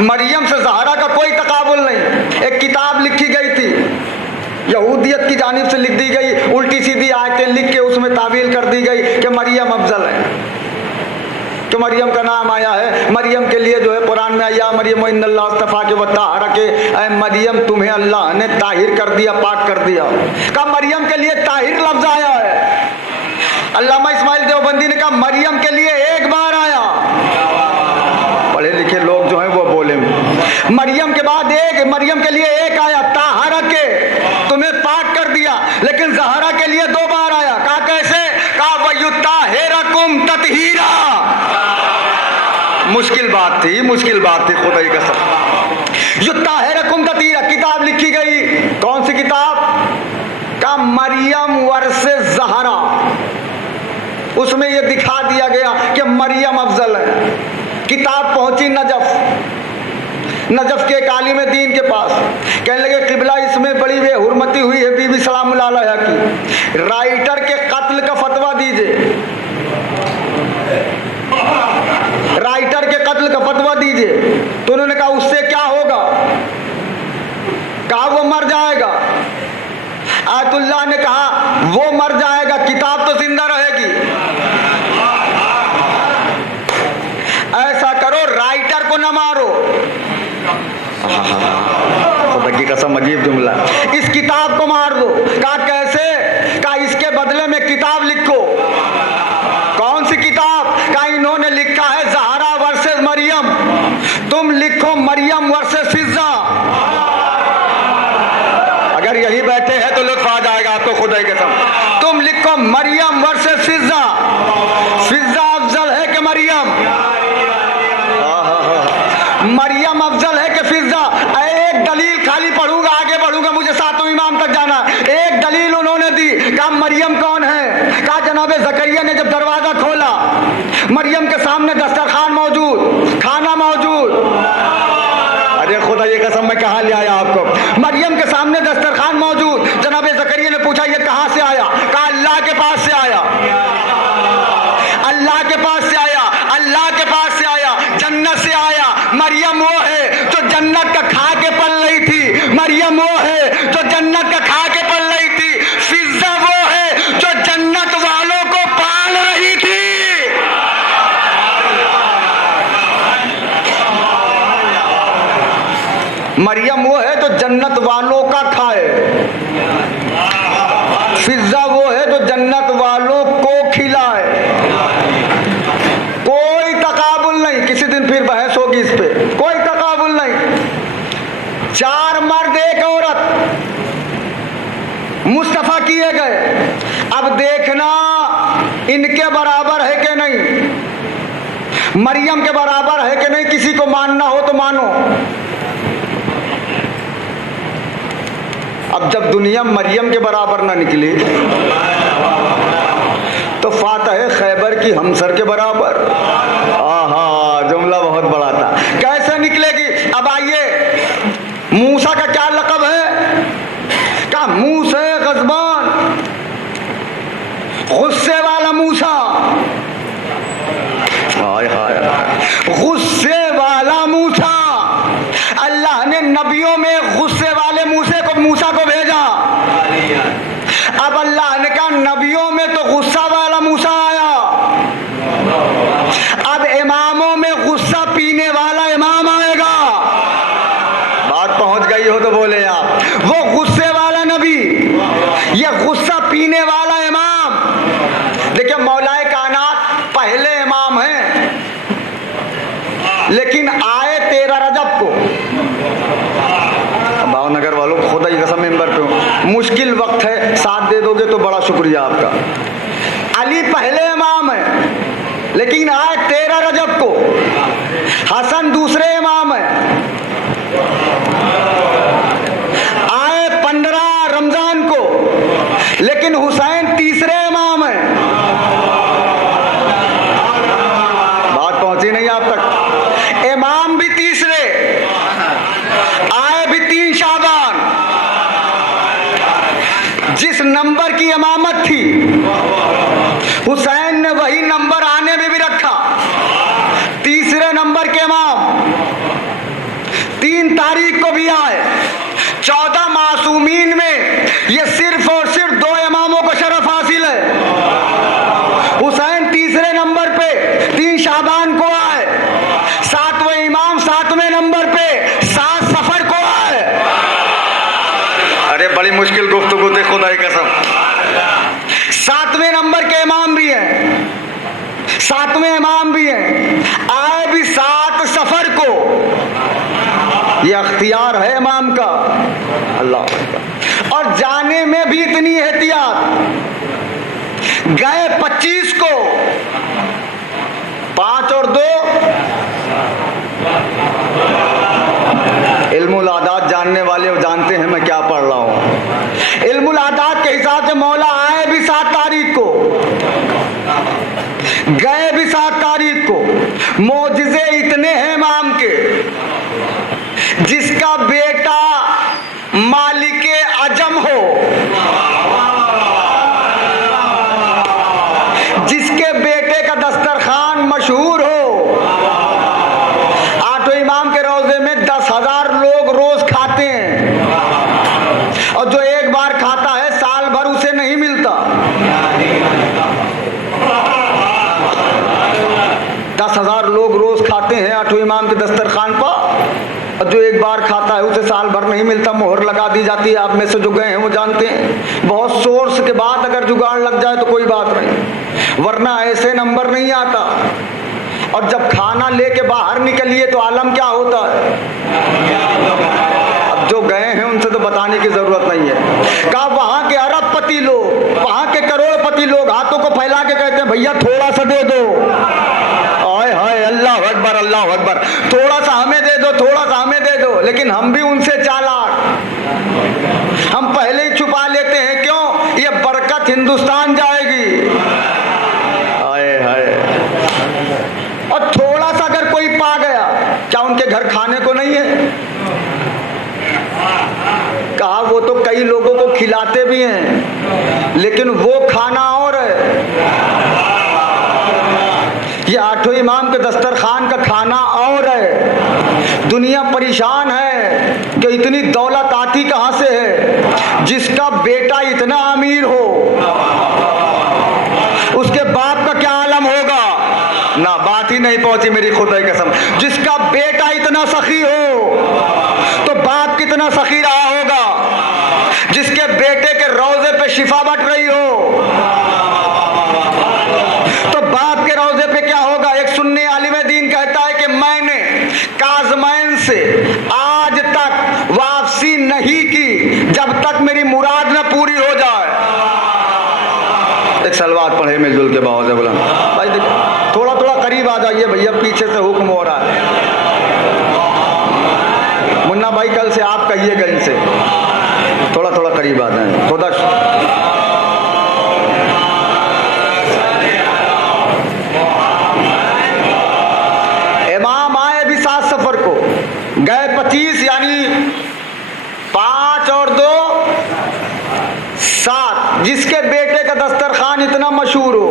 मरियम से ज़हरा का कोई तकाबुल नहीं। एक किताब लिखी गई थी, यहूदियत की जानिब से लिख दी गई, उल्टी सीधी आयतें लिख के उसमें तावील कर दी गई कि मरियम अफजल है। तो मरियम का नाम आया है, मरियम के लिए जो है कुरान में आया मरियम इन्नल्लाह अस्तफा के वताहरा के, ऐ मरियम तुम्हें अल्लाह ने ताहिर कर दिया, पाक कर दिया। कहा मरियम के लिए ताहिर लफ्ज आया है। अल्लामा इस्माइल देवबंदी ने कहा मरियम के लिए एक बार आया। पढ़े लिखे लोग जो हैं वो बोले मरियम के बाद एक, मरियम के लिए एक आया ताहरा के, तुम्हें पाक कर दिया। लेकिन ज़हरा के लिए 2 बार आया। कहा कैसे? कहा वयुत्ताहिरकुम तत्हीरा। मुश्किल बात थी, मुश्किल बात थी खुदाई का सब। युत्ताहिरकुम तत्हीरा किताब लिखी गई। कौन सी किताब? का मरियम वर्से ज़हरा। उसमें यह दिखा दिया गया कि मरियम अफजल है। किताब पहुंची नजफ के एक आलिम दीन के पास। कहने लगे किबला इसमें बड़ी बेहुरमती हुई है बीबी सलामुल्लाह अलैहा की, राइटर के कत्ल का फतवा दीजिए, राइटर के कत्ल का फतवा दीजिए। तो उन्होंने कहा उससे क्या होगा? कहा वो मर जाएगा। आयतुल्लाह ने कहा वो मर जाएगा, किताब तो जिंदा रहेगी। ऐसा करो, राइटर को न मारो। खुदा की कसम, अजीब जुमला। इस किताब को मार दो। कहा कैसे? कहा इसके बदले में किताब लिखो। कौन सी किताब? कहा इन्होंने लिखा है ज़हरा वर्सेस मरियम, तुम लिखो मरियम वर्सेस फिजा। अगर यही बैठे हैं तो लुत्फ आ जाएगा आपको, खुदा की कसम। तुम लिखो मरियम वर्सेस फिजा, फिजा अफजल है कि मरियम? मरियम अफजल है कि फिजा? एक दलील खाली पढ़ूंगा, आगे बढ़ूंगा, मुझे सातों इमाम तक जाना। एक दलील उन्होंने दी। कहा मरियम कौन है? कहा जनाब ज़करिया ने जब दरवाजा खोला, मरियम के सामने दस्तरखान मौजूद, खाना मौजूद। अरे खुदा ये कसम, मैं कहाँ ले आया आपको? मरियम के सामने दस्तरखान मौजूद। जनाब ज़करिया ने पूछा ये कहाँ से आया? कहा अल्लाह के पास से आया, अल्लाह के पास से आया, अल्लाह के पास से आया, जन्नत से आया। मरियम वो है जो जन्नत का खा के पल रही थी, मरियम वो है जो जन्नत का खा के पल रही थी, फिजा वो है जो जन्नत वालों को पाल रही थी। मरियम वो है जो जन्नत वालों का खाए, फिजा वो है जो जन्नत वालों को खिलाए। कोई तकाबुल नहीं, किसी दिन फिर बहस होगी इस पे, कोई तकाबुल नहीं। 4 मर्द 1 औरत मुस्तफा किए गए। अब देखना इनके बराबर है कि नहीं, मरियम के बराबर है कि नहीं। किसी को मानना हो तो मानो। अब जब दुनिया मरियम के बराबर ना निकली तो फातह खैबर की हमसर के बराबर। आहा, जुमला बहुत बड़ा था। कैसे निकलेगी? अब आइए, मूसा का क्या लक़ब है? क्या मूसा गज़बान, गुस्से वाला मूसा। हाय हाय, गुस्से वाला मूसा। अल्लाह ने नबियों में गुस्से वाले मूसा को भेजा। अब अल्लाह ने कहा नबियों में तो गुस्सा वाला मूसा आया, अब इमामों में गुस्सा पीने वाला इमाम आएगा। बात पहुंच गई हो तो बोले आप। वो गुस्से वाला नबी, ये गुस्सा पीने वाला इमाम। देखिए मौलाए कायनात पहले इमाम हैं, लेकिन आए 13 रजब को। भावनगर वालों, खुदा की कसम मेंबर पे हूं, मुश्किल वक्त है, साथ दे दोगे तो बड़ा शुक्रिया आपका। अली पहले इमाम है, लेकिन आए 13 रजब को। हसन दूसरे इमाम है, आए 15 रमजान को, लेकिन हुसैन तीसरे इमाम है। बात पहुंची नहीं आप तक? इमाम भी तीसरे, आए भी 3 शाबान। जिस नंबर की इमामत थी हुसैन ने वही नंबर आने में भी रखा। तीसरे नंबर के इमाम 3 तारीख को भी आए। 14 मासूमीन में ये सिर्फ और सिर्फ 2 इमामों को शरफ हासिल है। हुसैन तीसरे नंबर पे 3 शाबान को आए। 7वें इमाम 7वें नंबर पे 7 सफर को आए। अरे बड़ी मुश्किल गुफ्तगू थी, खुदा की कसम। 7वें नंबर के इमाम भी हैं, 7वें इमाम भी हैं, आए भी 7 सफर को। ये अख्तियार है इमाम का, अल्लाह। और जाने में भी इतनी एहतियात, गए 25 को, 5 और 2 इल्मुल आदात जानने वाले जानते हैं मैं क्या पढ़ रहा हूं। इल्मुल आदात के हिसाब से मौला आए भी 7 तारीख को, गए भी 7 तारीख को। मौजिज़े इतने हैं इमाम के, जिसका बेटा मालिके अजम हो, जिसके बेटे का दस्तरखान मशहूर हो। 8वें इमाम के रोजे में 10,000 लोग रोज खाते हैं, और जो एक बार खाता है पा, और जो एक बार खाता है उसे साल भर नहीं मिलता, मोहर लगा दी जाती है। आप में से जो गए हैं वो जानते हैं। बहुत सोर्स के बाद अगर जुगाड़ लग जाए तो कोई बात नहीं, वरना ऐसे नंबर नहीं आता। और जब खाना लेके बाहर निकलिए तो आलम क्या होता है। अब जो गए हैं उनसे तो बताने की जरूरत नहीं है। कहा वहां के अरबपति लोग, वहां के करोड़पति लोग हाथों को फैला के कहते हैं भैया थोड़ा सा दे दो। हाय हाय, अल्लाह अकबर अल्लाह अकबर, थोड़ा सा हमें दे दो, थोड़ा सा हमें दे दो। लेकिन हम भी उनसे चालाक, हम पहले ही छुपा लेते हैं। क्यों? ये बरकत हिंदुस्तान जाएगी। हाय हाय। और थोड़ा सा अगर कोई पा गया, क्या उनके घर खाने को नहीं है? कहा वो तो कई लोगों को खिलाते भी हैं, लेकिन वो खाना और है। ये आठों इमाम के दस्तरखान का खाना और है। दुनिया परेशान है कि इतनी दौलत आती कहां से है। जिसका बेटा इतना अमीर हो, उसके बाप का क्या आलम होगा? ना, बात ही नहीं पहुंची मेरी खुदा की कसम। जिसका बेटा इतना सखी हो तो बाप कितना सखी रहा होगा। जिसके बेटे के रोजे पे शिफा बट रही हो तो बाप के रोजे पे क्या होगा। एक सुन्नी आलिम दीन कहता है कि मैंने काज़मैन से आज तक वापसी नहीं की जब तक मेरी मुराद न पूरी हो जाए। एक सलवात पढ़े मिलजुल के बावजूद बोला भाई देखो, थोड़ा थोड़ा करीब आ जाइए भैया, पीछे से हुक्म हो रहा है। मुन्ना भाई कल से आप कहिएगा इनसे थोड़ा थोड़ा करीब आ जाए। खुदा इमाम आए भी 7 सफर को, गए 25, यानी 5 और 2 7। जिसके बेटे का दस्तरखान इतना मशहूर हो,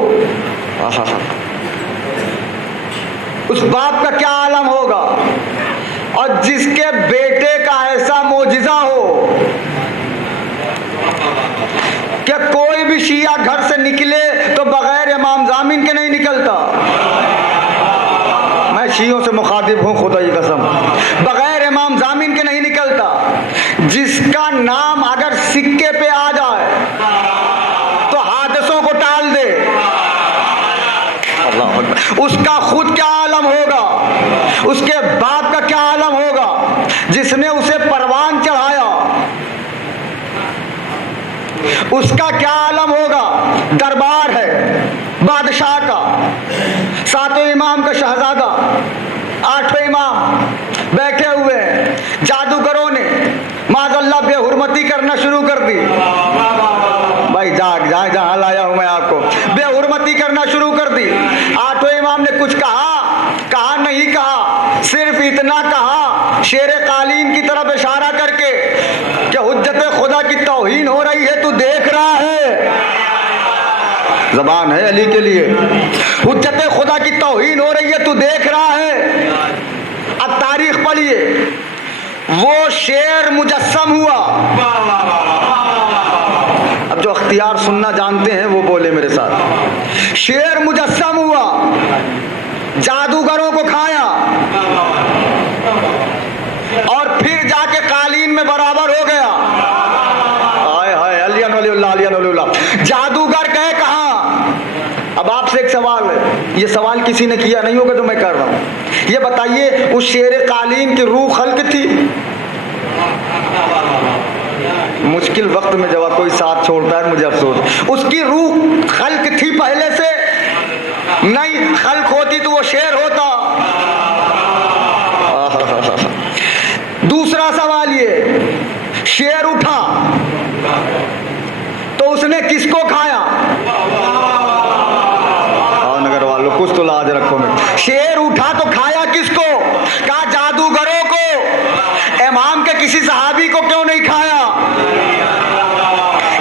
उस बाप का क्या आलम होगा। और जिसके बेटे का ऐसा मोजिजा हो कि कोई भी शिया घर से निकले तो बगैर इमाम जामिन के नहीं निकलता। मैं शियों से मुखातिब हूं खुदा की कसम, बगैर इमाम जामिन के नहीं निकलता। जिसका नाम अगर सिक्के पे आ जाए तो हादसों को टाल दे। अल्लाह अकबर। उसका खुद क्या आलम होगा, उसके बाप का क्या आलम होगा जिसने उसे परवान चढ़ाया। उसका क्या आलम होगा। दरबार है बादशाह का, 7 इमाम का शहजादा, 8 इमाम बैठे हुए हैं। जादूगरों ने माज़अल्लाह बेहुरमती करना शुरू कर दी। भाई जाग जाए, जहां लाया हूं मैं आपको, बेहुरमती करना शुरू कर दी। 8 इमाम ने कुछ कहा नहीं कहा, सिर्फ इतना कहा शेर कालीन की तरफ इशारा करके कि हुज्जत खुदा की तौहीन हो रही है, तू देख रहा है। ज़बान है अली के लिए, हुज्जत खुदा की तौहीन हो रही है, तू देख रहा है। अब तारीख पढ़िए, वो शेर मुजस्सम हुआ। अब जो अख्तियार सुनना जानते हैं वो बोले मेरे साथ। शेर मुजस्सम हुआ, जादूगरों को खाया और फिर जाके कालीन में बराबर हो गया। हाय हाय, अलियन वलीउल्लाह, अलियन वलीउल्लाह। जादूगर गए कहां। अब आपसे एक सवाल है, ये सवाल किसी ने किया नहीं होगा जो मैं कर रहा हूं। ये बताइए, उस शेर कालीन की रूह खल्क थी? मुश्किल वक्त में जब कोई साथ छोड़ता है मुझे अफसोस। उसकी रूह खल्क थी पहले से? नहीं, खल्क होती तो वो शेर होता। दूसरा सवाल ये, शेर उठा तो उसने किसको खाया? नगर वालों कुछ तो लाज रखो। में शेर उठा तो खाया किसको? कहा जादूगरों को। इमाम के किसी सहाबी को क्यों नहीं खाया?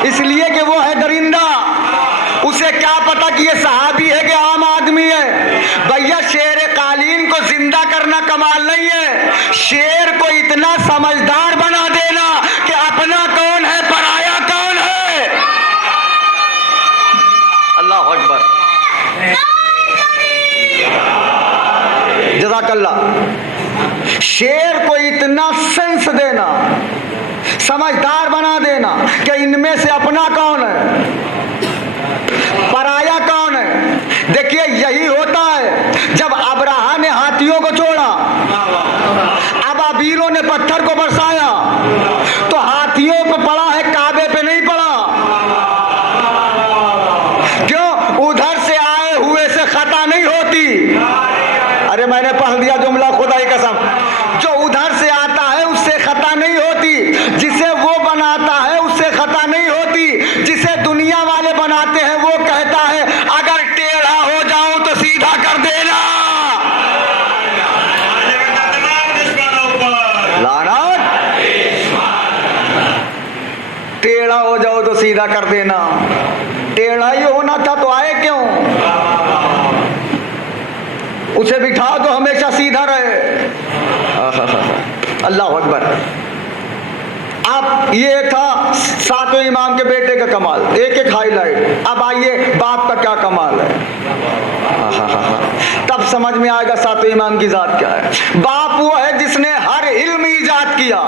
इसलिए कि वो है दरिंदा। उसे क्या पता कि ये सहाबी है कि आम आदमी है। भैया शेर कालीन को जिंदा करना कमाल नहीं है, शेर को इतना समझदार बना देना कि अपना कौन है पराया कौन है। अल्लाह अकबर, जज़ाकल्लाह। शेर को इतना सेंस देना, समझदार बना देना कि इनमें से अपना कौन है, पराया कौन है। देखिए यही होता है जब अब्राहा ने हाथियों को छोड़ा, अबाबीलों ने पत्थर को बरसाया, तो हाथियों पे पड़ा है, काबे पे नहीं पड़ा। क्यों? उधर से आए हुए से खता नहीं होती। अरे मैंने पढ़ दिया जुमला, खुदा की कसम, जो उधर से आता है उससे खता नहीं होती, जिसे वो बनाता है उससे खता नहीं होती, जिसे दुनिया वाले बनाते हैं वो कहता है अगर टेढ़ा हो जाऊं तो सीधा कर देना। लानत, टेढ़ा हो जाओ तो सीधा कर देना। टेढ़ा ही होना था तो आए क्यों? उसे बिठाओ तो हमेशा सीधा रहे। अल्लाह अकबर। अब ये था सातवें इमाम के बेटे का कमाल, एक एक हाईलाइट। अब आइए बाप का क्या कमाल है। तब समझ में आएगा सातवें इमाम की जात क्या है। बाप वो है जिसने हर इल्म ईजाद किया।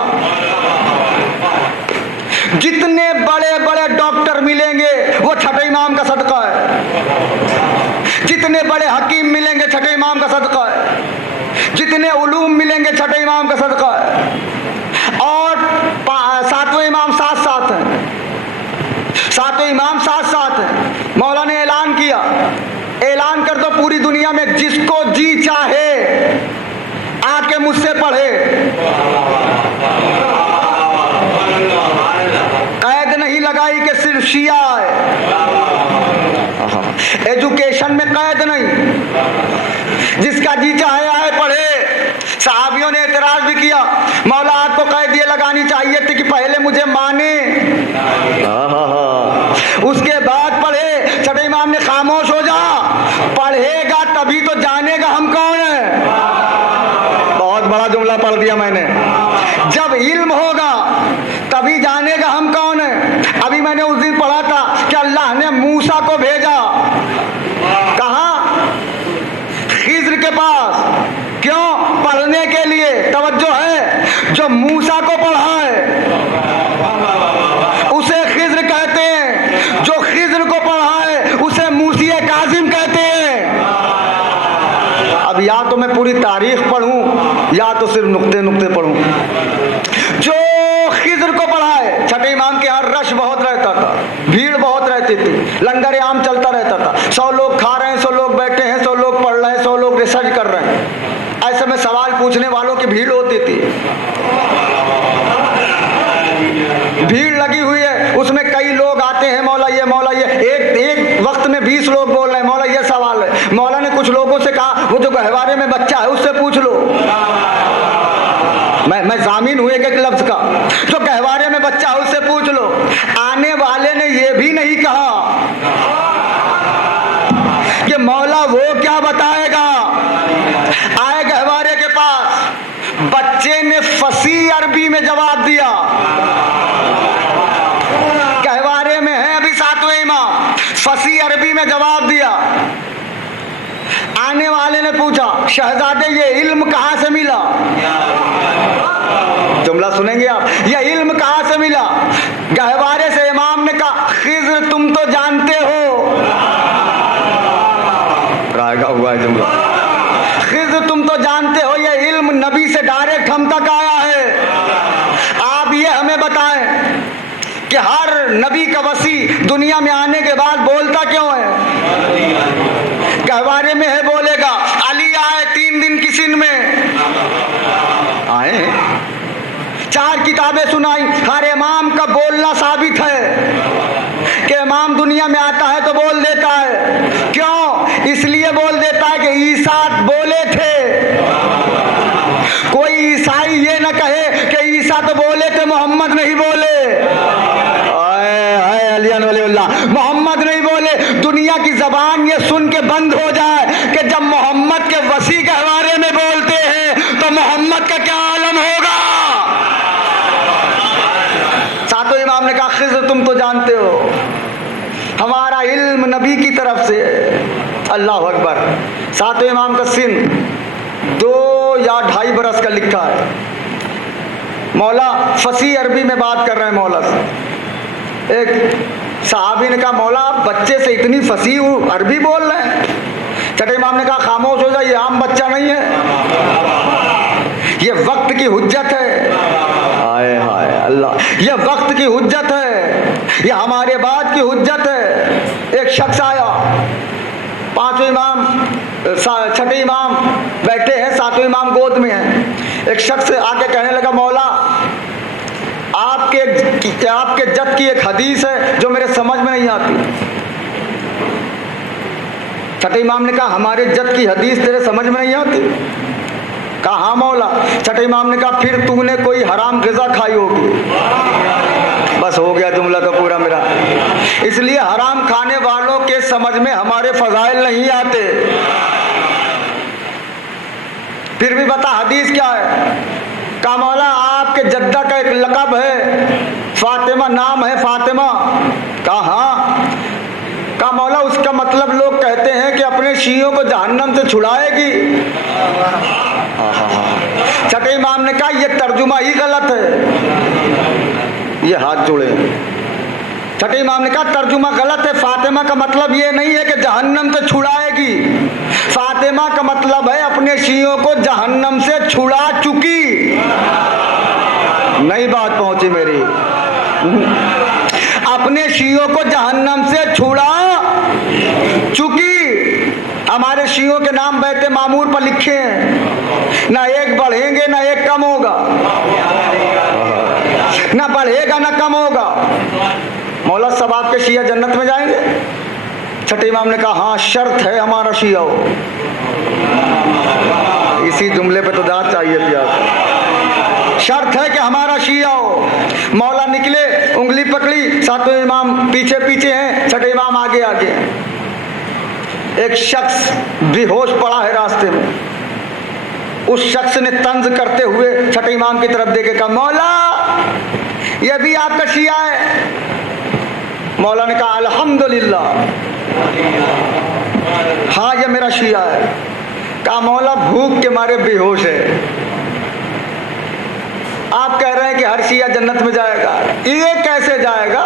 जितने बड़े बड़े डॉक्टर मिलेंगे वो छठे इमाम का सदका है। जितने बड़े हकीम मिलेंगे छठे इमाम का सदका है। जितने उलूम मिलेंगे छठे इमाम का सदका है। और सातवें इमाम साथ साथ हैं। सातवें इमाम साथ साथ हैं। मौला ने ऐलान किया, ऐलान कर दो पूरी दुनिया में, जिसको जी चाहे आके मुझसे पढ़े। कैद नहीं लगाई कि सिर्फ शिया है। एजुकेशन में कैद नहीं, जिसका जी चाहे आए पढ़े। साहबियों ने एतराज भी किया, मौला आपको कैद ये लगानी चाहिए थी कि पहले मुझे माने, उसके बाद पढ़े। छठे इमाम ने खामोश हो जा, पढ़ेगा तभी तो जानेगा हम कौन है। बहुत बड़ा जुमला पढ़ दिया मैंने। जब इल्म होगा तभी जानेगा हम कौन है। अभी मैंने उस दिन पढ़ा था कि अल्लाह ने मूसा को भेजा, कहाँ? खिज्र के पास। क्यों? पढ़ने के लिए। तवज्जो है, जो मूसा को पढ़ा है उसे खिज्र कहते हैं, जो खिज्र को पढ़ा है उसे मूसी काजिम कहते हैं। अब या तो मैं पूरी तारीख पढ़ूं या तो सिर्फ नुक्ते नुक्ते पढ़ूं। जो खिज्र को पढ़ा है, छठे इमाम के यहाँ रश बहुत रहता था, भीड़ बहुत रहती थी, लंगर आम चलता रहता था। 100 लोग खा रहे हैं, 100 लोग बैठे हैं, 100 लोग पढ़ रहे हैं, 100 लोग रिसर्च कर रहे हैं। ऐसे में सवाल पूछने वालों की भीड़ होती थी। भीड़ लगी हुई है, उसमें कई लोग आते हैं, मौला ये एक वक्त में 20 लोग बोल रहे हैं, मौला ये सवाल है। मौला ने कुछ लोगों से कहा, वो जो गहवारे में बच्चा है उससे पूछ लो। मैं जामीन हुए एक लफ्ज का, जो गहवारे में बच्चा है उससे पूछ लो। आने वाले ने ये भी नहीं कहा कि मौला वो क्या बताएगा। आए गहवारे के पास, बच्चे ने फसी अरबी में जवाब दिया। गहवारे में है अभी सातवें इमाम, फसी अरबी में जवाब दिया। आने वाले ने पूछा, शहजादे ये इल्म कहां से मिला? जुमला सुनेंगे आप, ये इल्म कहां से मिला? गहवारे से इमाम ने कहा, खिज्र तुम तो जानते हो। रायगा हुआ है जुमला। खिज्र तुम तो जानते हो, ये इल्म नबी से डायरेक्ट हम तक आया है। आप ये हमें बताएं कि हर नबी का वसी दुनिया में आने के बाद बोलता क्यों है? गहवारे में है बोलेगा, अली आए 3 दिन की सिंध में आए, 4 किताबें सुनाई। हर इमाम का बोलना साबित है कि इमाम दुनिया में आता है तो बोल देता है। क्यों? इसलिए बोल देता है कि ईसा बोले थे। कोई ईसाई ये न कहे कि ईसा तो बोले थे, मोहम्मद नहीं बोले। मोहम्मद नहीं बोले। दुनिया की जबान ये सुन के बंद हो जाए कि जब मोहम्मद के वसी गहवारे में बोलते हैं तो मोहम्मद का क्या आलम होगा। सातों इमाम ने कहा, खिज्र तुम तो जानते हो, हमारा इल्म नबी की तरफ से। अल्लाह अकबर। सातों इमाम का सिन 2 या 2.5 बरस का लिखा है। मौला फसी अरबी में बात कर रहे हैं मौला से। एक साहबी ने कहा मौला आप बच्चे से इतनी फसी अरबी बोल रहे हैं। छठे इमाम ने कहा खामोश हो जाए, ये आम बच्चा नहीं है, ये वक्त की हुज्जत है। हाय हाय अल्लाह, ये वक्त की हुज्जत है, ये हमारे बाद की हुज्जत है। एक शख्स आया, 5वें इमाम 6ठे इमाम बैठे हैं, 7वें इमाम गोद में है। एक शख्स आके कहने लगा मौला आपके जद की एक हदीस है जो मेरे समझ में नहीं आती। छठे इमाम ने कहा हमारे जद की हदीस तेरे समझ में नहीं आती? कहा हाँ मौला। छठे इमाम ने कहा फिर तूने कोई हराम ग़िज़ा खाई होगी। बस हो गया जुमला तो पूरा मेरा। इसलिए हराम खाने वालों के समझ में हमारे फजाइल नहीं आते। फिर भी बता हदीस क्या है? कहा मौला आपके जद्दा का एक लक़ब है फातिमा, नाम है फातिमा। कहा हाँ। कहा मौला उसका मतलब लोग कहते हैं कि अपने शियों को जहन्नम से छुड़ाएगी। छठे इमाम ने कहा यह तर्जुमा ही गलत है। ये हाथ जोड़े। छठे इमाम ने कहा तर्जुमा गलत है, फातिमा का मतलब ये नहीं है कि जहन्नम से छुड़ाएगी। फातिमा का मतलब है अपने शियों को जहन्नम से छुड़ा चुकी। नई बात पहुंची मेरी। अपने शियों को जहन्नम से छुड़ा चुकी। हमारे शियों के नाम बैठे मामूर पर लिखे हैं, ना एक बढ़ेंगे ना एक कम होगा, ना बढ़ेगा ना कम होगा। मौला सब आपके शिया जन्नत में जाएंगे? छठे इमाम ने कहा हाँ शर्त है हमारा शिया हो। इसी जुमले पे तो दाद चाहिए थी आपको। शर्त है कि हमारा शिया हो। मौला निकले, उंगली पकड़ी, 7वें इमाम पीछे पीछे हैं, छठे इमाम आगे आगे। एक शख्स बेहोश पड़ा है रास्ते में। उस शख्स ने तंज करते हुए छठे इमाम की तरफ देखे, कहा मौला यह भी आपका शिया है? मौला ने कहा अल्हम्दुलिल्लाह, हाँ ये मेरा शिया है। कहा मौला भूख के मारे बेहोश है, आप कह रहे हैं कि हर शिया जन्नत में जाएगा, ये कैसे जाएगा?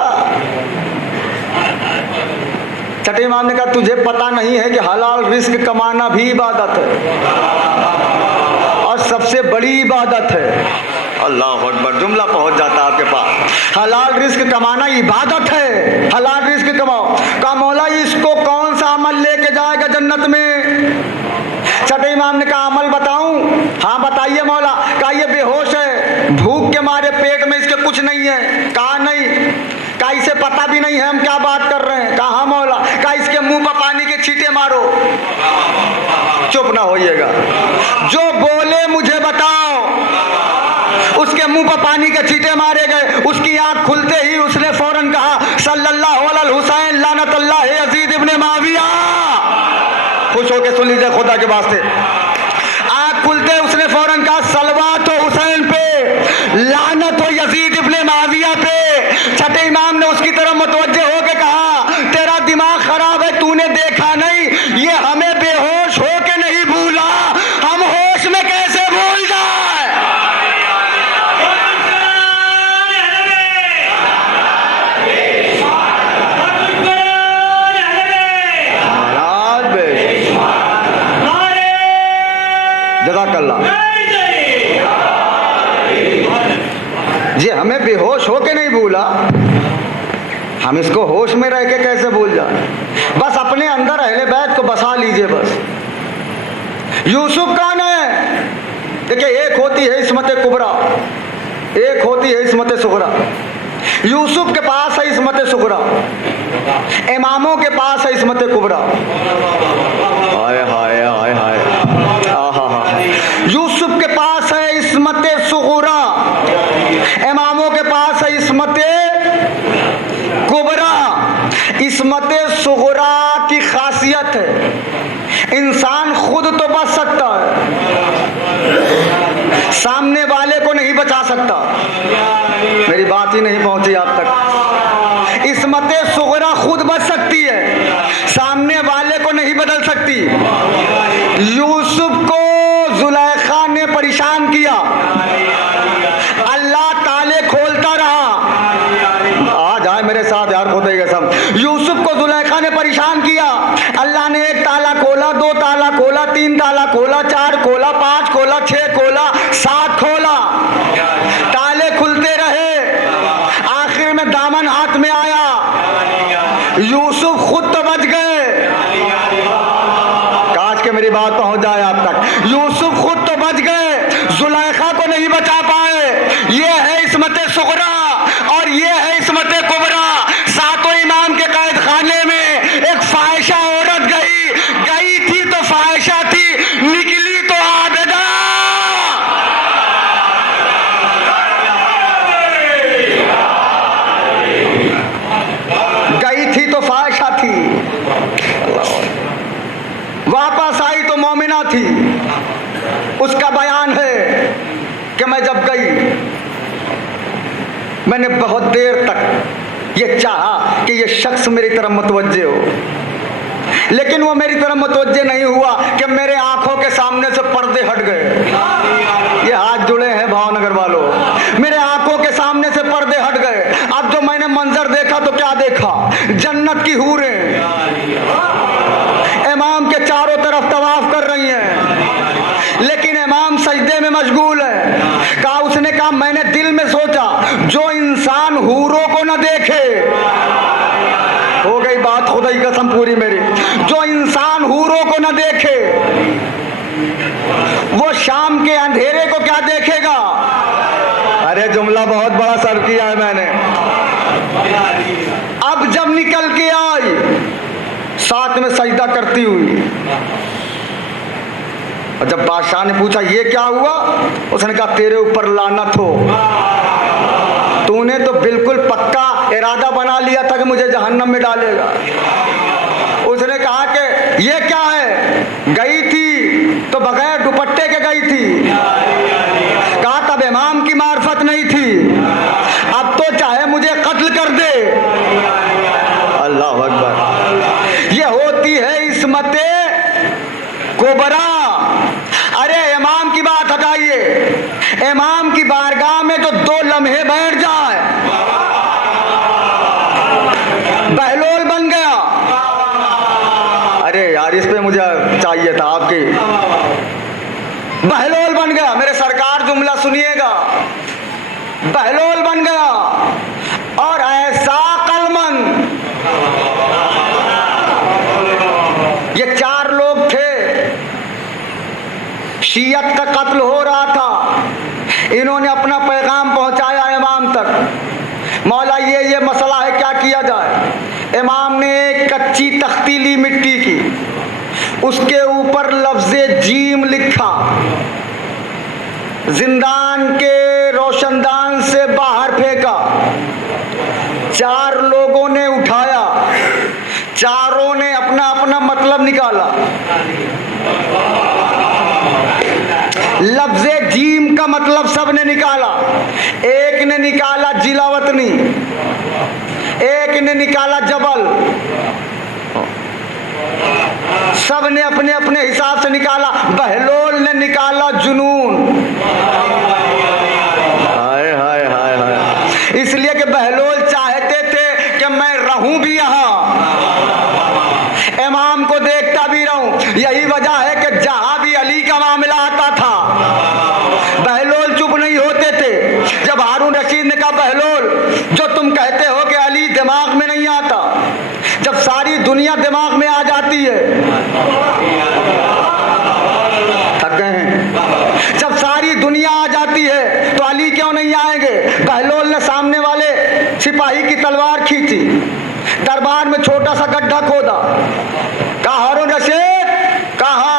छठे इमाम ने कहा तुझे पता नहीं है कि हलाल रिस्क कमाना भी इबादत है और सबसे बड़ी इबादत है। अल्लाह अकबर, जुमला पहुंच जाता है आपके पास। हलाल रिस्क कमाना इबादत है, हलाल रिस्क कमाओ। कहा मौला इसको कौन सा अमल लेके जाएगा जन्नत में? छठे इमाम ने कहा अमल बताऊं? हाँ बताइए मौला। कहा ये बेहोश है, भूख के मारे पेट में इसके कुछ नहीं है। कहा नहीं। कहा इसे पता भी नहीं है हम क्या बात कर रहे हैं। कहा हाँ मौला। कहा इसके मुंह पर पानी के छींटे मारो। चुप ना होइएगा, जो बोले मुझे बताओ। उसके मुंह पर पानी के छींटे मारे गए। उसकी आंख खुलते ही उसने फौरन कहा सल्लल्लाहु अलैहि हुसैन लानतुल्लाह यजीद इब्ने माविया। खुश होके सुन लीजिए खुदा के वास्ते। आंख खुलते उसने फौरन कहा सलवात हो हुसैन पे, लानत हो यजीद इब्ने माविया पे। छठे इमाम ने उसकी तरफ मुतवज्जे होकर कहा तेरा दिमाग खराब है, तूने देखा नहीं ये हमें बेहोश होके नहीं भूला, हम होश में कैसे भूल जाए? ये हमें बेहोश होके नहीं भूला, हम इसको होश में रह के कैसे भूल जाए? बस अपने अंदर अहले बैत को बसा लीजिए बस। यूसुफ कौन है? देखिए एक होती है इस्मत कुबरा, एक होती है इस्मत सुगरा। यूसुफ के पास है इस्मत सुगरा, इमामों के पास है इस्मत कुबरा। हाय हाय हाय हाय, यूसुफ के पास है इस्मत सुगरा, इमामों के पास है इस्मत कुबरा। इस्मत सुगरा की खासियत है इंसान खुद तो बच सकता है, सामने वाले को नहीं बचा सकता। मेरी बात ही नहीं पहुंची आप तक। इस्मत सुगरा खुद बच सकती है, सामने वाले को नहीं बदल सकती। यूसुफ को जुलेखा ने बात पहुंच जाए आप तक। यूसुफ खुद तो बच गए, जुलेखा को नहीं बचा पाए। ये है इस्मत सुगरा और ये है इस्मत कुबरा। सातों इमाम के कैद खाने में एक फाहिशा औरत गई थी तो फाहिशा थी, निकली तो आबिदा। गई थी तो फाहिशा थी, वापस आई तो मोमिना थी। उसका बयान है कि मैं जब गई, मैंने बहुत देर तक ये चाहा कि ये शख्स मेरी तरफ मुतवज्जे हो, लेकिन वो मेरी तरफ मुतवज्जे नहीं हुआ कि मेरे आंखों के सामने से पर्दे हट गए। ये हाथ जुड़े हैं भावनगर वालों, मेरे आंखों के सामने से पर्दे हट गए। अब जो मैंने मंजर देखा तो क्या देखा, जन्नत की हूरें इमाम के चारों तरफ तवाफ कर रही हैं, लेकिन इमाम सजदे में मशगूल है। उसने कहा, मैंने दिल में सोचा जो इंसान हूरों को न देखे, हो गई बात खुदा की कसम पूरी मेरी, जो इंसान हूरों को न देखे वो शाम के अंधेरे को क्या देखेगा। अरे जुमला बहुत बड़ा सर्व किया है मैंने। अब जब निकल के आई साथ में सजदा करती हुई, और जब बादशाह ने पूछा ये क्या हुआ, उसने कहा तेरे ऊपर लानत हो, तूने तो बिल्कुल पक्का इरादा बना लिया था कि मुझे जहन्नम में डालेगा। उसने कहा कि ये क्या है, गई थी तो बगैर दुपट्टे के गई थी। कहा तब इमाम की मार्फत नहीं थी, अब तो चाहे मुझे कत्ल कर दे। अल्लाह अकबर, ये होती है इस्मत कुबरा। अरे इमाम की बात हटाइए, इमाम की बारगाह में जो 2 लम्हे बैठ जाए, बहलोल बन गया। अरे यार इस पे मुझे चाहिए था आपकी, बहलोल बन गया। मेरे सरकार जुमला सुनिएगा, बहलोल बन गया। और ऐसा कलमन, ये 4 लोग थे, शियत का कत्ल हो रहा था। इन्होंने अपना पैगाम पहुंचाया इमाम तक, मौला ये मसला है, क्या किया जाए। इमाम ने एक कच्ची तख्ती ली मिट्टी की, उसके ऊपर लफ्ज़े जीम लिखा, जिंदान के रोशनदान से बाहर फेंका। 4 लोगों ने उठाया, चारों ने अपना अपना मतलब निकाला। लफ्ज़े जीम का मतलब सब ने निकाला। एक ने निकाला जिलावतनी, एक ने निकाला जबल, सब ने अपने अपने हिसाब से निकाला। बहलोल ने निकाला जुनून। हाय हाय हाय हाय, इसलिए कि बहलोल चाहते थे कि मैं रहूं भी यहाँ, इमाम को देखता भी रहूं। यही वजह है कि जहां भी अली का मामला आता था बहलोल चुप नहीं होते थे। जब हारून रशीद ने कहा बहलोल जो तुम कहते हो कि अली दिमाग में नहीं आता, जब सारी दुनिया दिमाग में आ जाती है, थक गए हैं, जब सारी दुनिया आ जाती है तो अली क्यों नहीं आएंगे। बहलोल ने सामने वाले सिपाही की तलवार खींची, दरबार में छोटा सा गड्ढा खोदा, कहा हारून रशीद, कहा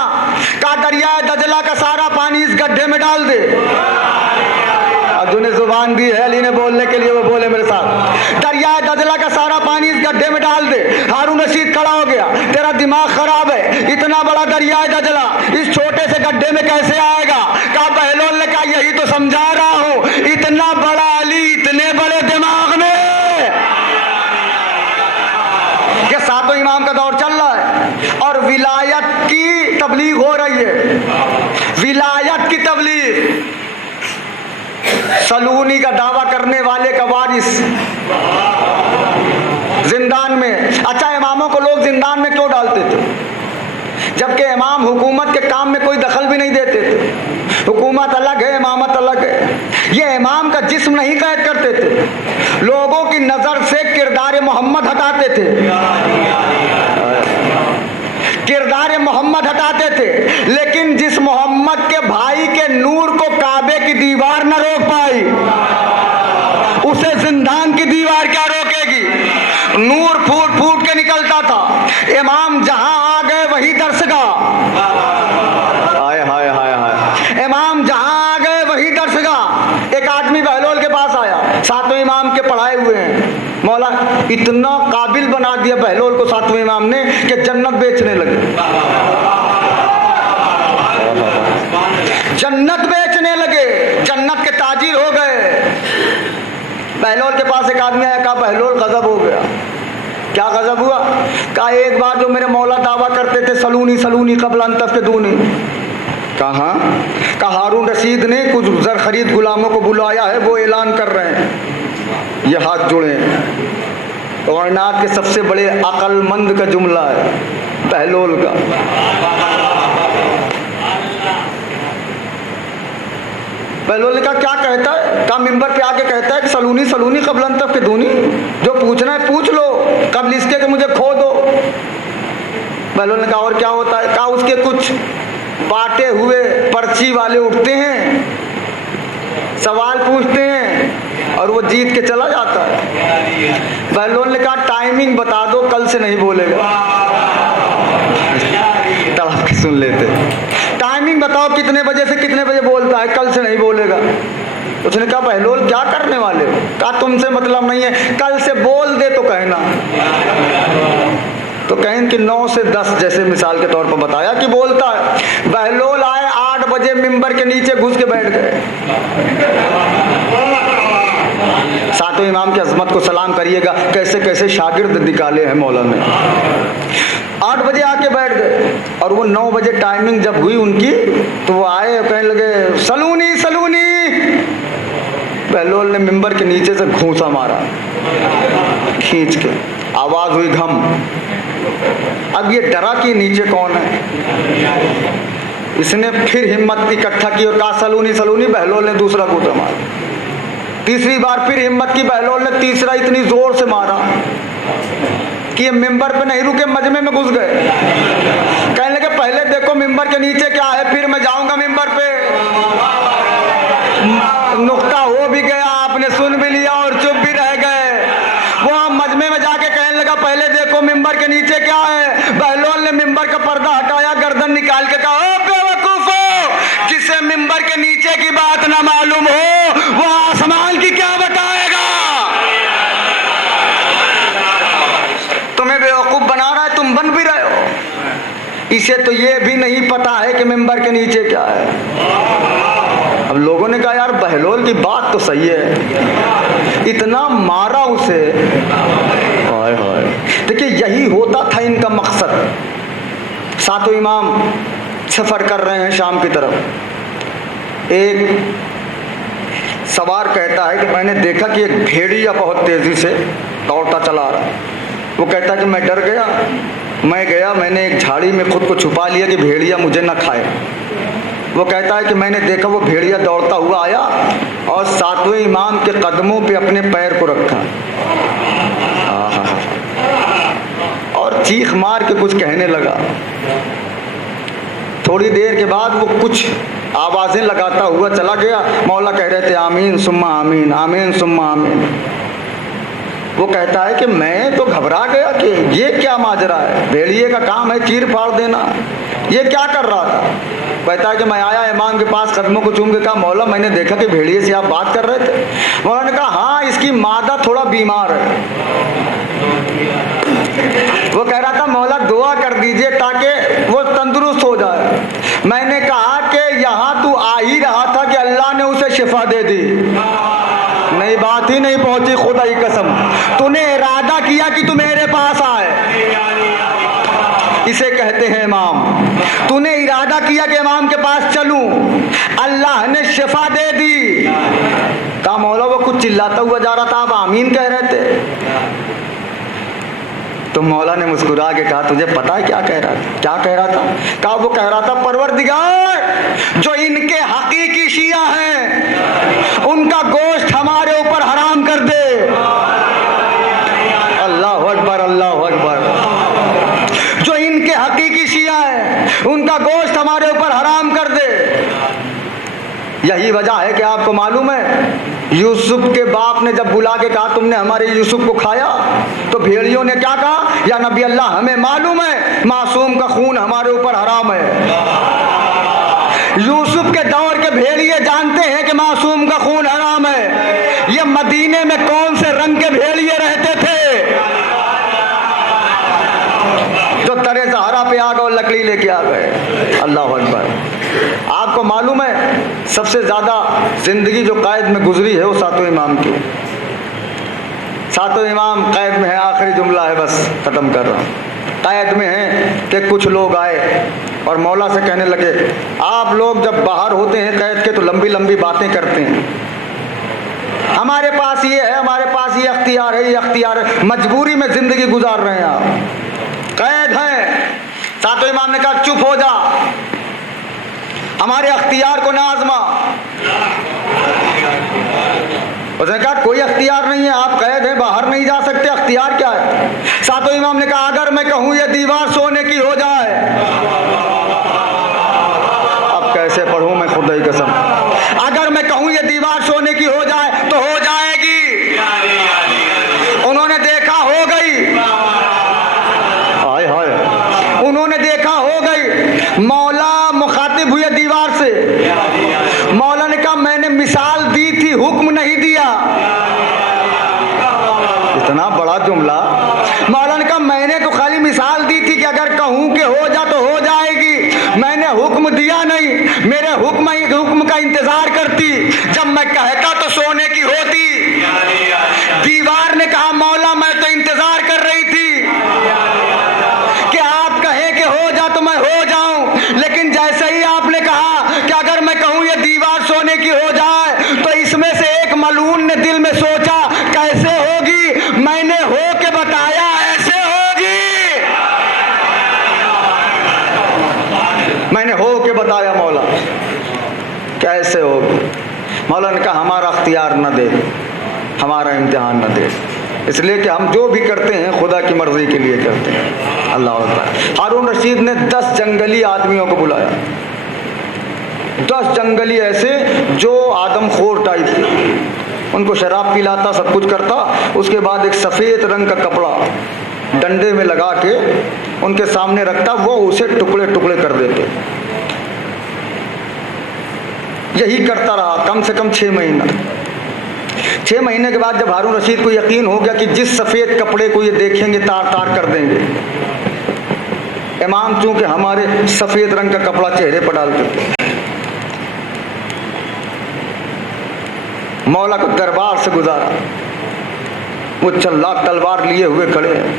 दरिया दजला का सारा पानी इस गड्ढे में डाल दे। अब जिन्हें जुबान दी है अली ने बोलने के लिए वो बोले मेरे साथ, दरिया दजला का सारा पानी इस गड्ढे में डाल दे। हारून रशीद खड़ा हो गया, तेरा दिमाग खराब है, इतना बड़ा दरिया दजला इस छोटे से गड्ढे में कैसे आएगा। कहा बहलोल ने कहा यही तो समझा रहा हूं, इतना बड़ा अली इतने बड़े दिमाग में। ये सातों इमाम का दौर चल रहा है और विलायत की तबलीग हो रही है, विलायत की तबलीग। सलूनी का दावा करने वाले का वारिस जिंदान में। अच्छा, इमामों को लोग जिंदान में क्यों डालते थे, जबकि इमाम हुकूमत के काम में कोई दखल भी नहीं देते थे। हुकूमत अलग है, इमामत अलग है। ये इमाम का जिस्म नहीं कैद करते थे, लोगों की नजर से किरदार मोहम्मद हटाते थे। किरदार मोहम्मद हटाते थे, लेकिन जिस मोहम्मद के भाई के नूर को काबे की दीवार न रोक पाई, उसे जिंदान की दीवार क्या रोकेगी। नूर फूट फूट के निकलता था। इमाम जहां आ गए वही दर्शगाह, हाय हाय हाय हाय, इमाम जहां आ गए वही दर्शगाह। एक आदमी बहलोल के पास आया, सातवें इमाम के पढ़ाए हुए हैं, मौला इतना काबिल बना दिया बहलोल को सातवें इमाम ने कि जन्नत बेचने लगे, जन्नत बेचने लगे, जन्नत के ताजिर हो गए। बहलोल के पास एक आदमी आया, कहा बहलोल गजब हो गया। क्या गजब हुआ? कहा एक बार जो मेरे मौला दावा करते थे सलूनी सलूनी कबल अंतफ के दूनी, कहा हारून रशीद ने कुछ जर खरीद गुलामों को बुलाया है, वो ऐलान कर रहे हैं, ये हाथ जुड़े। कायनात के सबसे बड़े अक्लमंद का जुमला है बहलोल का। बहलोल ने कहा क्या कहता है? कहा मिंबर पे आके कहता है कि सलूनी सलूनी कबलन तक के दूनी, जो पूछना है पूछ लो, कबल इसके कि मुझे खो दो। बहलोल ने कहा और क्या होता है? कहा उसके कुछ बांटे हुए पर्ची वाले उठते हैं, सवाल पूछते हैं और वो जीत के चला जाता है। बहलोल ने कहा टाइमिंग बता दो, कल से नहीं बोलेगा। तड़प के सुन लेते, टाइमिंग बताओ कितने बजे से कितने बजे बोलता है, कल से नहीं बोलेगा। उसने कहा बहलोल क्या करने वाले हो? कहा तुमसे मतलब नहीं है, कल से बोल दे तो कहना। तो कहें कि 9 से 10 जैसे मिसाल के तौर पर बताया कि बोलता है। बहलोल आए 8 बजे मिंबर के नीचे घुस के बैठ गए। सातों इमाम की अजमत को सलाम करिएगा, कैसे कैसे शागिर्द निकाले हैं मौला ने। 8 बजे आके बैठ गए और वो 9 बजे टाइमिंग जब हुई उनकी, तो वो आए और कहने लगे सलूनी सलूनी। बहलोल ने मिंबर के नीचे से घूंसा मारा खींच के, आवाज हुई घम। अब ये डरा कि नीचे कौन है, इसने फिर हिम्मत इकट्ठा की और कहा सलूनी सलूनी। बहलोल ने दूसरा कूदा मारा, तीसरी बार फिर हिम्मत की बहलोल ने, तीसरा इतनी जोर से मारा कि ये मिंबर पे नहीं रुके, मजमे में घुस गए। कहने लगे पहले देखो मिंबर के नीचे क्या है, फिर मैं जाऊंगा मिंबर पे। नुक्ता हो भी गया, आपने सुन भी लिया और चुप भी रह गए। वो मजमे में जाके कहने लगा पहले देखो मिंबर के नीचे क्या है। बहलोल ने मिंबर का पर्दा हटाया, गर्दन निकाल के कहा ओ बेवकूफो, जिसे मिंबर के नीचे की बात ना मालूम हो वो आसमान की क्या बताएगा। तुम्हें बेवकूफ बना रहा है, तुम बन भी रहे हो। इसे तो ये भी नहीं पता है कि मिंबर के नीचे क्या है। अब लोगों ने कहा यार बहलोल की बात तो सही है, इतना मारा उसे। हाय हाय, देखिए यही होता था इनका मकसद। सातों इमाम सफर कर रहे हैं शाम की तरफ। एक सवार कहता है कि मैंने देखा कि एक भेड़िया बहुत तेजी से दौड़ता चला रहा। वो कहता है कि मैं डर गया, मैं गया, मैंने एक झाड़ी में खुद को छुपा लिया कि भेड़िया मुझे न खाए। वो कहता है कि मैंने देखा वो भेड़िया दौड़ता हुआ आया और सातवें इमाम के कदमों पे अपने पैर को रखा और चीख मार के कुछ कहने लगा। थोड़ी देर के बाद वो कुछ आवाजें लगाता हुआ चला गया। मौला कह रहे थे आमीन सुम्मा आमीन, आमीन सुम्मा आमीन। वो कहता है कि मैं तो घबरा गया कि ये क्या माजरा है, भेड़िए का काम है चीर फाड़ देना, ये क्या कर रहा था। कहता है कि मैं आया इमाम के पास, कदमों को चूम के कहा मौला मैंने देखा कि भेड़िए से आप बात कर रहे थे। मौला ने कहा हाँ इसकी मादा थोड़ा बीमार है। वो कह रहा था मौला दुआ कर दीजिए ताकि वो तंदुरुस्त हो जाए। मैंने कहा कि यहाँ तू आ ही रहा था कि अल्लाह ने उसे शिफा दे दी। नहीं, बात ही नहीं पहुंची, खुदा की कसम। तूने इरादा किया कि तू मेरे पास आए, इसे कहते हैं इमाम। तूने इरादा किया कि इमाम के पास चलूं, अल्लाह ने शिफा दे दी। कहा मौला वो कुछ चिल्लाता हुआ जा रहा था, आप आमीन कह रहे थे। तो मौला ने मुस्कुरा के कहा तुझे पता है क्या कह रहा था? क्या कह रहा था? कहा वो कह रहा था परवरदिगार जो इनके हकीकी शिया हैं उनका गोश्त हमारे ऊपर हराम कर दे। अल्लाह अकबर, अल्लाह अकबर। जो इनके हकीकी शिया हैं उनका गोश्त हमारे ऊपर हराम कर दे। यही वजह है कि आपको मालूम है यूसुफ के बाप ने जब बुला के कहा तुमने हमारे यूसुफ को खाया, तो भेड़ियों ने क्या कहा, या नबी अल्लाह हमें मालूम है मासूम का खून हमारे ऊपर हराम है। यूसुफ के दौर के भेड़िए जानते हैं कि मासूम का खून हराम है। ये मदीने में कौन से रंग के भेड़िए रहते थे जो तरे सहारा पे आ गए और लकड़ी लेके आ गए। अल्लाह अकबर। आपको मालूम है सबसे ज्यादा जिंदगी जो कैद में गुजरी है वो सातों इमाम की। सातों इमाम कैद में है। आखिरी जुमला है, बस खत्म कर रहा हूँ। कैद में है कि कुछ लोग आए और मौला से कहने लगे, आप लोग जब बाहर होते हैं कैद के तो लंबी लंबी बातें करते हैं, हमारे पास ये है, हमारे पास ये अख्तियार है, ये अख्तियार है, मजबूरी में जिंदगी गुजार रहे हैं आप, कैद हैं। सातों इमाम ने कहा चुप हो जा, हमारे अख्तियार को ना आजमा। उसने कहा कोई अख्तियार नहीं है, आप कैद हैं, बाहर नहीं जा सकते, अख्तियार क्या है। सातों इमाम ने कहा अगर मैं कहूं ये दीवार सोने की हो जाए, अब कैसे पढ़ूं मैं खुदा की कसम, अगर मैं कहूं ये दीवार सोने की हो जाए तो हो जाएगी। उन्होंने देखा हो गई, हाय हाय, उन्होंने देखा हो गई। मौला मुखातिब हुए दीवार से, मौला ने कहा मैंने मिसाल दी थी, हुक्म नहीं दिया। इतना बड़ा जुमला। मौला ने कहा मैंने तो खाली मिसाल दी थी कि अगर कहूं कि हो जा तो हो जाएगी, मैंने हुक्म दिया नहीं। मेरे हुक्म का इंतजार करती, जब मैं कहता तो सोने की होती। दीवार ने कहा मौला मैं तो इंतजार कर रही थी कि आप कहें कि हो जा तो मैं हो जाऊं, लेकिन जैसे ही आपने कहा कि अगर मैं कहूं ये दीवार सोने की हो जाए, तो इसमें से एक मलून ने दिल में सोचा कैसे होगी, मैंने हो के बताया ऐसे होगी। मैंने हो के बताया मौला कैसे होगी। मौला ने कहा हमारा अख्तियार न दे, हमारा इम्तिहान न दे, इसलिए कि हम जो भी करते हैं खुदा की मर्जी के लिए करते हैं। अल्लाह अकबर। हारून रशीद ने 10 जंगली आदमियों को बुलाया, 10 जंगली ऐसे जो आदमखोर टाइप थे, उनको शराब पिलाता, सब कुछ करता। उसके बाद एक सफ़ेद रंग का कपड़ा डंडे में लगा के उनके सामने रखता, वो उसे टुकड़े टुकड़े कर देते। यही करता रहा कम से कम 6 महीना। 6 महीने के बाद जब हारून रशीद को यकीन हो गया कि जिस सफ़ेद कपड़े को ये देखेंगे तार तार कर देंगे, इमाम चूंकि हमारे सफ़ेद रंग का कपड़ा चेहरे पर डालते थे, मौला को दरबार से गुजारा। वो चल्लाक तलवार लिए हुए खड़े हैं।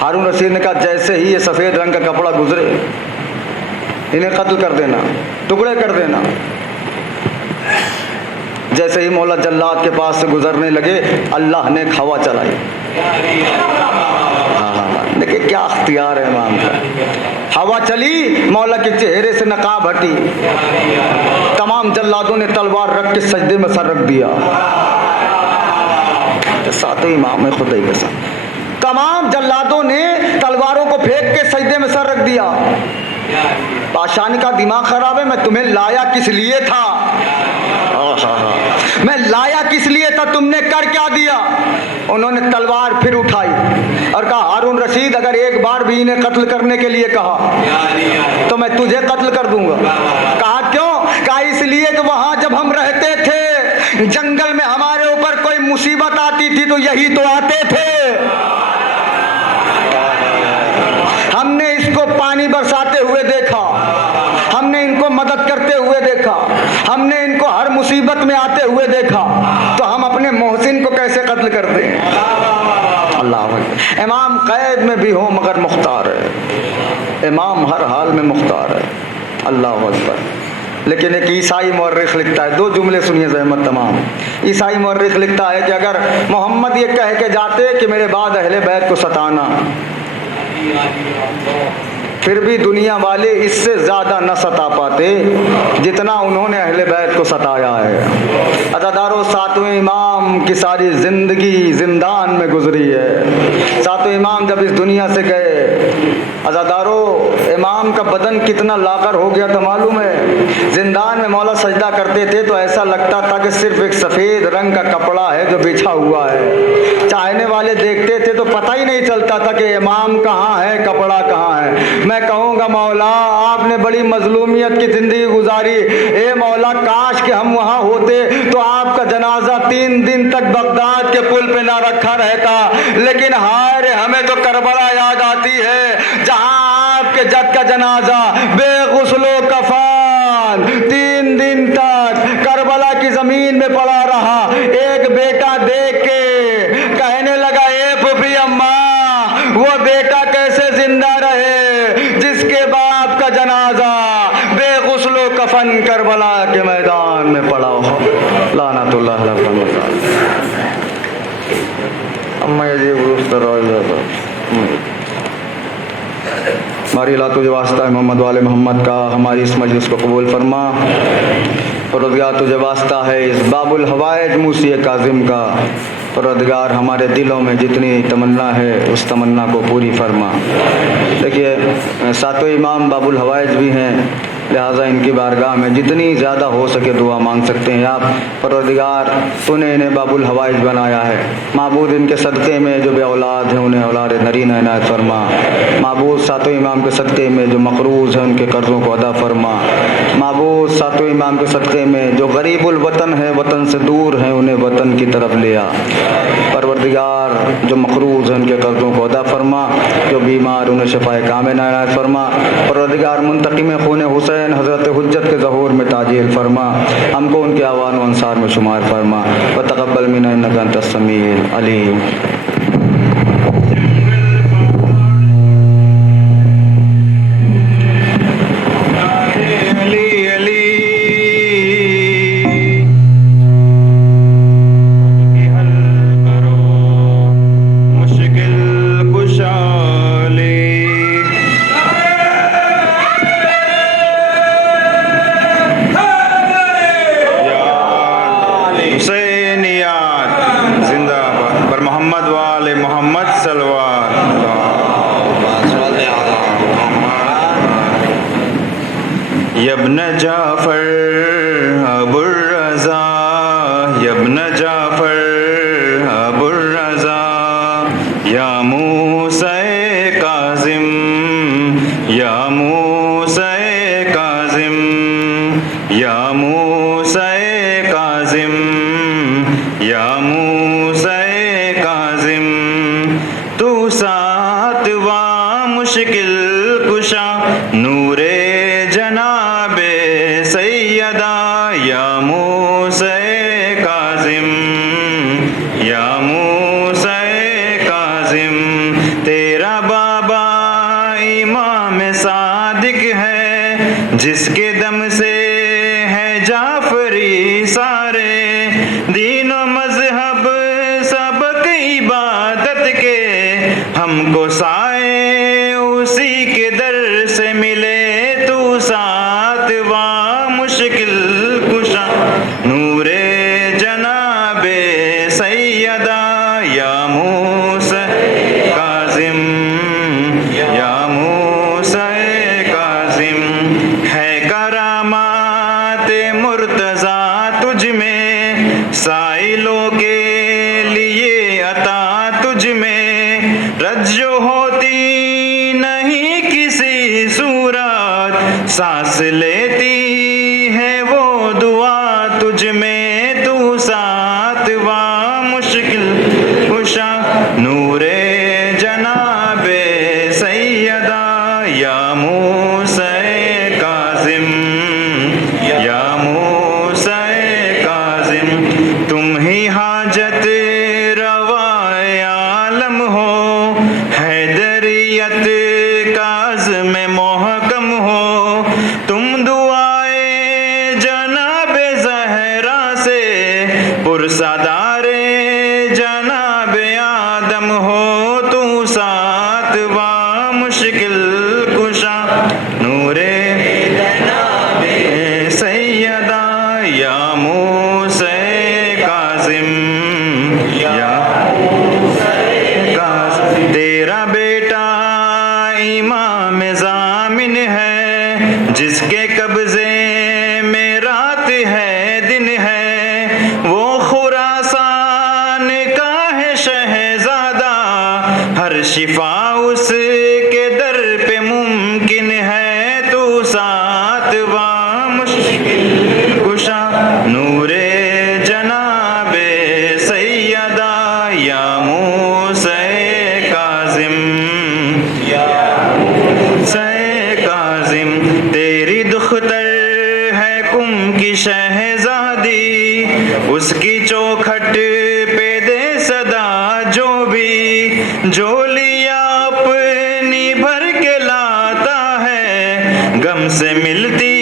हारून रशीद ने कहा जैसे ही ये सफ़ेद रंग का कपड़ा गुजरे इन्हें कत्ल कर देना, टुकड़े कर देना। जैसे ही मौला जल्लाद के पास से गुजरने लगे, अल्लाह ने हवा चलाई। देखिए क्या अख्तियार है इमाम का। हवा चली, मौला के चेहरे से नकाब हटी, तमाम जल्लादों ने तलवार रख के सजदे में सर रख दिया। सातों इमाम है खुदा के साथ, तमाम जल्लादों ने तलवारों को फेंक के सजदे में सर रख दिया। बादशाह का दिमाग खराब है, मैं तुम्हें लाया किस लिए था, मैं लाया किस लिए था, तुमने कर क्या दिया। उन्होंने तलवार फिर उठाई और कहा हारून रशीद अगर एक बार भी इन्हें कत्ल करने के लिए कहा तो मैं तुझे कत्ल कर दूंगा। कहा क्यों? कहा इसलिए कि वहां जब हम रहते थे जंगल में हमारे ऊपर कोई मुसीबत आती थी तो यही तो आते थे। हमने इसको पानी बरसाते हुए देखा, हमने इनको मदद करते हुए देखा, हमने इनको हर मुसीबत में आते हुए देखा, तो हम अपने मोहसिन को कैसे कत्ल करते हैं। अल्लाह। इमाम कैद में भी हो मगर मुख्तार है, इमाम हर हाल में मुख्तार है। अल्लाह अकबर। लेकिन एक ईसाई मौर्रिख लिखता है, 2 जुमले सुनिए ज़हमत तमाम। ईसाई मौर्रिख लिखता है कि अगर मोहम्मद ये कह के जाते कि मेरे बाद अहले बैत को सताना, फिर भी दुनिया वाले इससे ज़्यादा न सता पाते जितना उन्होंने अहले बैत को सताया है। अज़ादारों, सातवें इमाम की सारी जिंदगी जिंदान में गुजरी है। सातवें इमाम जब इस दुनिया से गए, अज़ादारों, इमाम का बदन कितना लाकर हो गया था मालूम है? जिंदान में मौला सजदा करते थे तो ऐसा लगता था कि सिर्फ एक सफ़ेद रंग का कपड़ा है जो बिछा हुआ है। चाहने वाले देखते थे तो पता ही नहीं चलता था कि इमाम कहाँ है, कपड़ा कहाँ है। मैं कहूँगा मौला, आपने बड़ी मजलूमियत की ज़िंदगी गुजारी। ए मौला, काश कि हम वहाँ होते तो आपका जनाजा 3 दिन तक बगदाद के पुल पे ना रखा रहता। लेकिन हाय रे, हमें तो करबला याद आती है, जहाँ आपके जद का जनाजा बेगुस्लो कफन 3 दिन तक करबला की जमीन में पड़ा रहा। एक बेटा देख के कहने लगा, ए फुफी अम्मा, वो बेटा कैसे जिंदा रहे जिसके बाप का जनाजा बेगुस्लो कफन करबला के मैदान में पड़ा हो। लानतुल्लाह अलैहि। अम्मा ये हमारी ला तुझे वास्ता है मोहम्मद वाले मोहम्मद का, हमारी इस मजलिस को कबूल फरमा। परवरदिगार तुझे वास्ता है इस बाबुल हवाइज मूसी काजिम का। परवरदिगार हमारे दिलों में जितनी तमन्ना है उस तमन्ना को पूरी फरमा। देखिए, सातों इमाम बाबुल हवाइज भी हैं, लिहाजा इनकी बारगाह में जितनी ज़्यादा हो सके दुआ मांग सकते हैं आप। परवरदिगार तूने इन्हें बाबुल हवाइज बनाया है, माबूद इनके सदक़े में जो बे औलाद हैं उन्हें औलाद नरीना इनायत फरमा। माबूद सातों इमाम के सदक़े में जो मक़रूज़ हैं उनके कर्ज़ों को अदा फरमा। माबूद सातों इमाम के सदक़े में जो गरीबुल वतन है, वतन से दूर हैं, उन्हें वतन की तरफ ले आ। परवरदिगार जो मक़रूज़ हैं उनके कर्ज़ों को अदा फरमा, जो बीमार उन्हें शफ़ाए कामिला इनायत फरमा। परवरदिगार मुंतक़िम खून हुसैन हज़रत हुज्जत के ज़हूर में ताजील फरमा, हमको उनके आवान व अंसार में शुमार फरमा। व तक़ब्बल मिन्ना इन्नका अंतस समीउल अलीम। यब्न जाफर अबुर रज़ा, यब्न जाफर अबुर रज़ा, या मूसा काज़िम, या मूसा काज़िम, या मूसा काज़िम, या मूसा काज़िम। तू सातवा मुश्किल कुशा नूरे जनाबे सैयदा, या मूसा काज़िम, या मूसा काज़िम। तेरा बाबा इमाम सादिक है, जिसके दम से है जाफरी सारे। दीनो मजहब सबक इबादत के, हमको साए उसी के दर से मिले। तू सातवा मुश्किल कुशा नूरे जनाबे सैयदा, या मूसा काज़िम, या मूसा काज़िम। है करामात मुर्तज़ा तुझ में, साइलों के लिए अता तुझ में। रज्जो होती नहीं किसी सूरत, सांस लेती है वो दुआ तुझ में। तू सातवा मुश्किल कुशा नूरे जनाबे सैयदा, या मूसा काज़िम, या मूसा काज़िम। तुम ही हाजत रवाए आलम हो, हैदरियत काज में मोहकम हो। तुम दुआए जनाबे ज़हरा से पुरसादारे जनाबे आदम हो। तू सातवा मुश्किल कुशा नूरे जनाबे सैयदा, या मूसा शिफा उसके दर पे मुमकिन है, तू सातवा मुश्किल कुशा। नूरे जनाबे सैयदा या मूसा काजिम, से काजिम, तेरी दुख्तर है कुम की शहजादी, उसकी चौखट पे दे सदा जो भी झोलियां अपनी भर के लाता है, गम से मिलती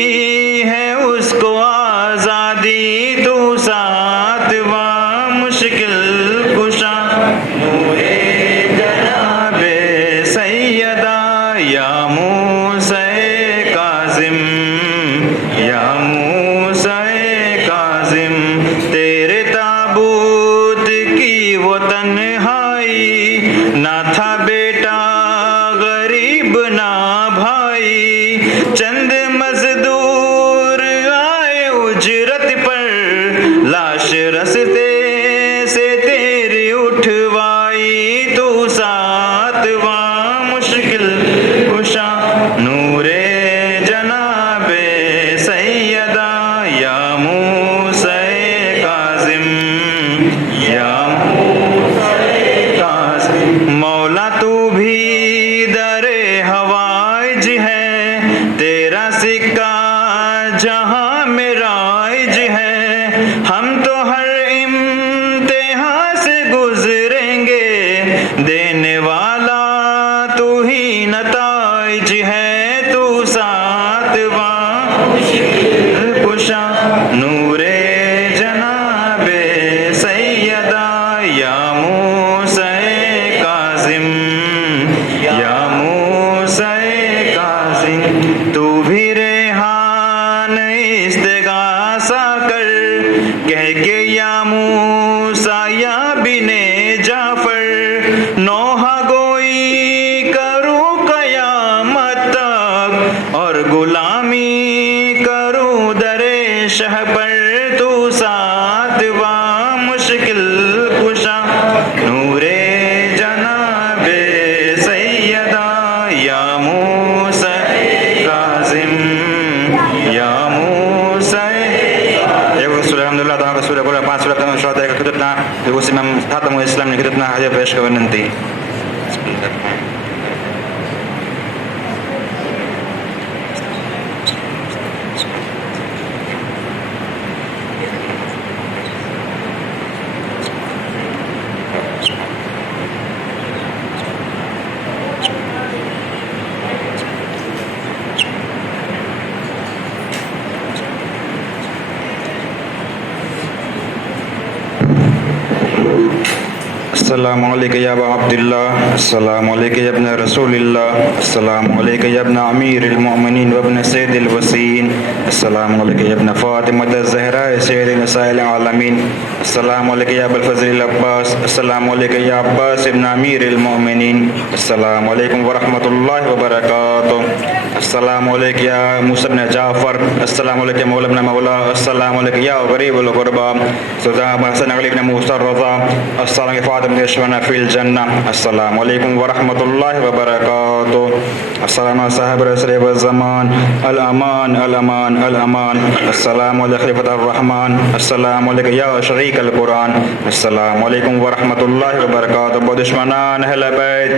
है उसको आजादी, तू सातवा मुश्किल कुशा। नूरे जनाबे सैयदा या मूसा काजिम, या मूसा काजिम, तेरे ताबूत की वो तन्हाई, ना था बेटा गरीब ना भाई, चंद मजदूर आए उजरत पर, लाश रस्ते से तेरी उठवाई, तू सातवा मुश्किल कुशा। नूरे जनाबे सैयदा या मूसा काजिम, या मूसा काजिम, मौला तू भी दरे हवाइज है, तेरा सिक्का जहां में राइज है, हम तो हर इम्तिहान से गुजरेंगे, देने वाला तू ही नताइज है, तू सातवा कुशा। नूरे जनाबे सैयदा या मूसा काजिम, या मूसा काजिम, तू भी रेहान इस्तिगासा कर, कह के या मूसा या बिने जाफर, नौहा गोई करूं कयामत तक, और गुलामी करूं दरे शह पर, तू सातवा मुश्किल कुशा। नूरे जनाबे सैयदा या मूसा काजिम, या मूसा। Alhamdulillah, Tuhan Rasul Al-Quran 5 surat dan surat yang kedutna Ibu Imam Khatamul Islam yang kedutna hadiah fresh kawan nanti. Assalamualaikum ya Aba Abdullah, Assalamualaikum ya Ibn Rasulillah, Assalamualaikum ya Ibn Amiril Mu'minin wa Ibn Sayyidil Wasiin, Assalamualaikum ya Ibn Fatimah Az-Zahra Sayyidil Nisa'il Alamin, Assalamualaikum ya Abul Fazlil Abbas, Assalamualaikum ya Abbas Ibn Amiril Mu'minin, Assalamualaikum warahmatullahi wabarakatuh, Assalamualaikum ya Musa bin Ja'far, Assalamualaikum ya Maula bin Maula, Assalamualaikum ya Gharibul Qurba, Sultan Hasan Ali bin Musa Raza, Assalamualaikum Fatim Yashwana fil Jannah, Assalamualaikum warahmatullahi wabarakatuh, Assalamualaikum sahabat Rasul wa zaman, Al-Aman, Al-Aman, Al-Aman, Assalamualaikum Khalifatul Rahman, Assalamualaikum ya Syarik Al-Quran, Assalamualaikum warahmatullahi wabarakatuh, Dushmanan Ahl Bait.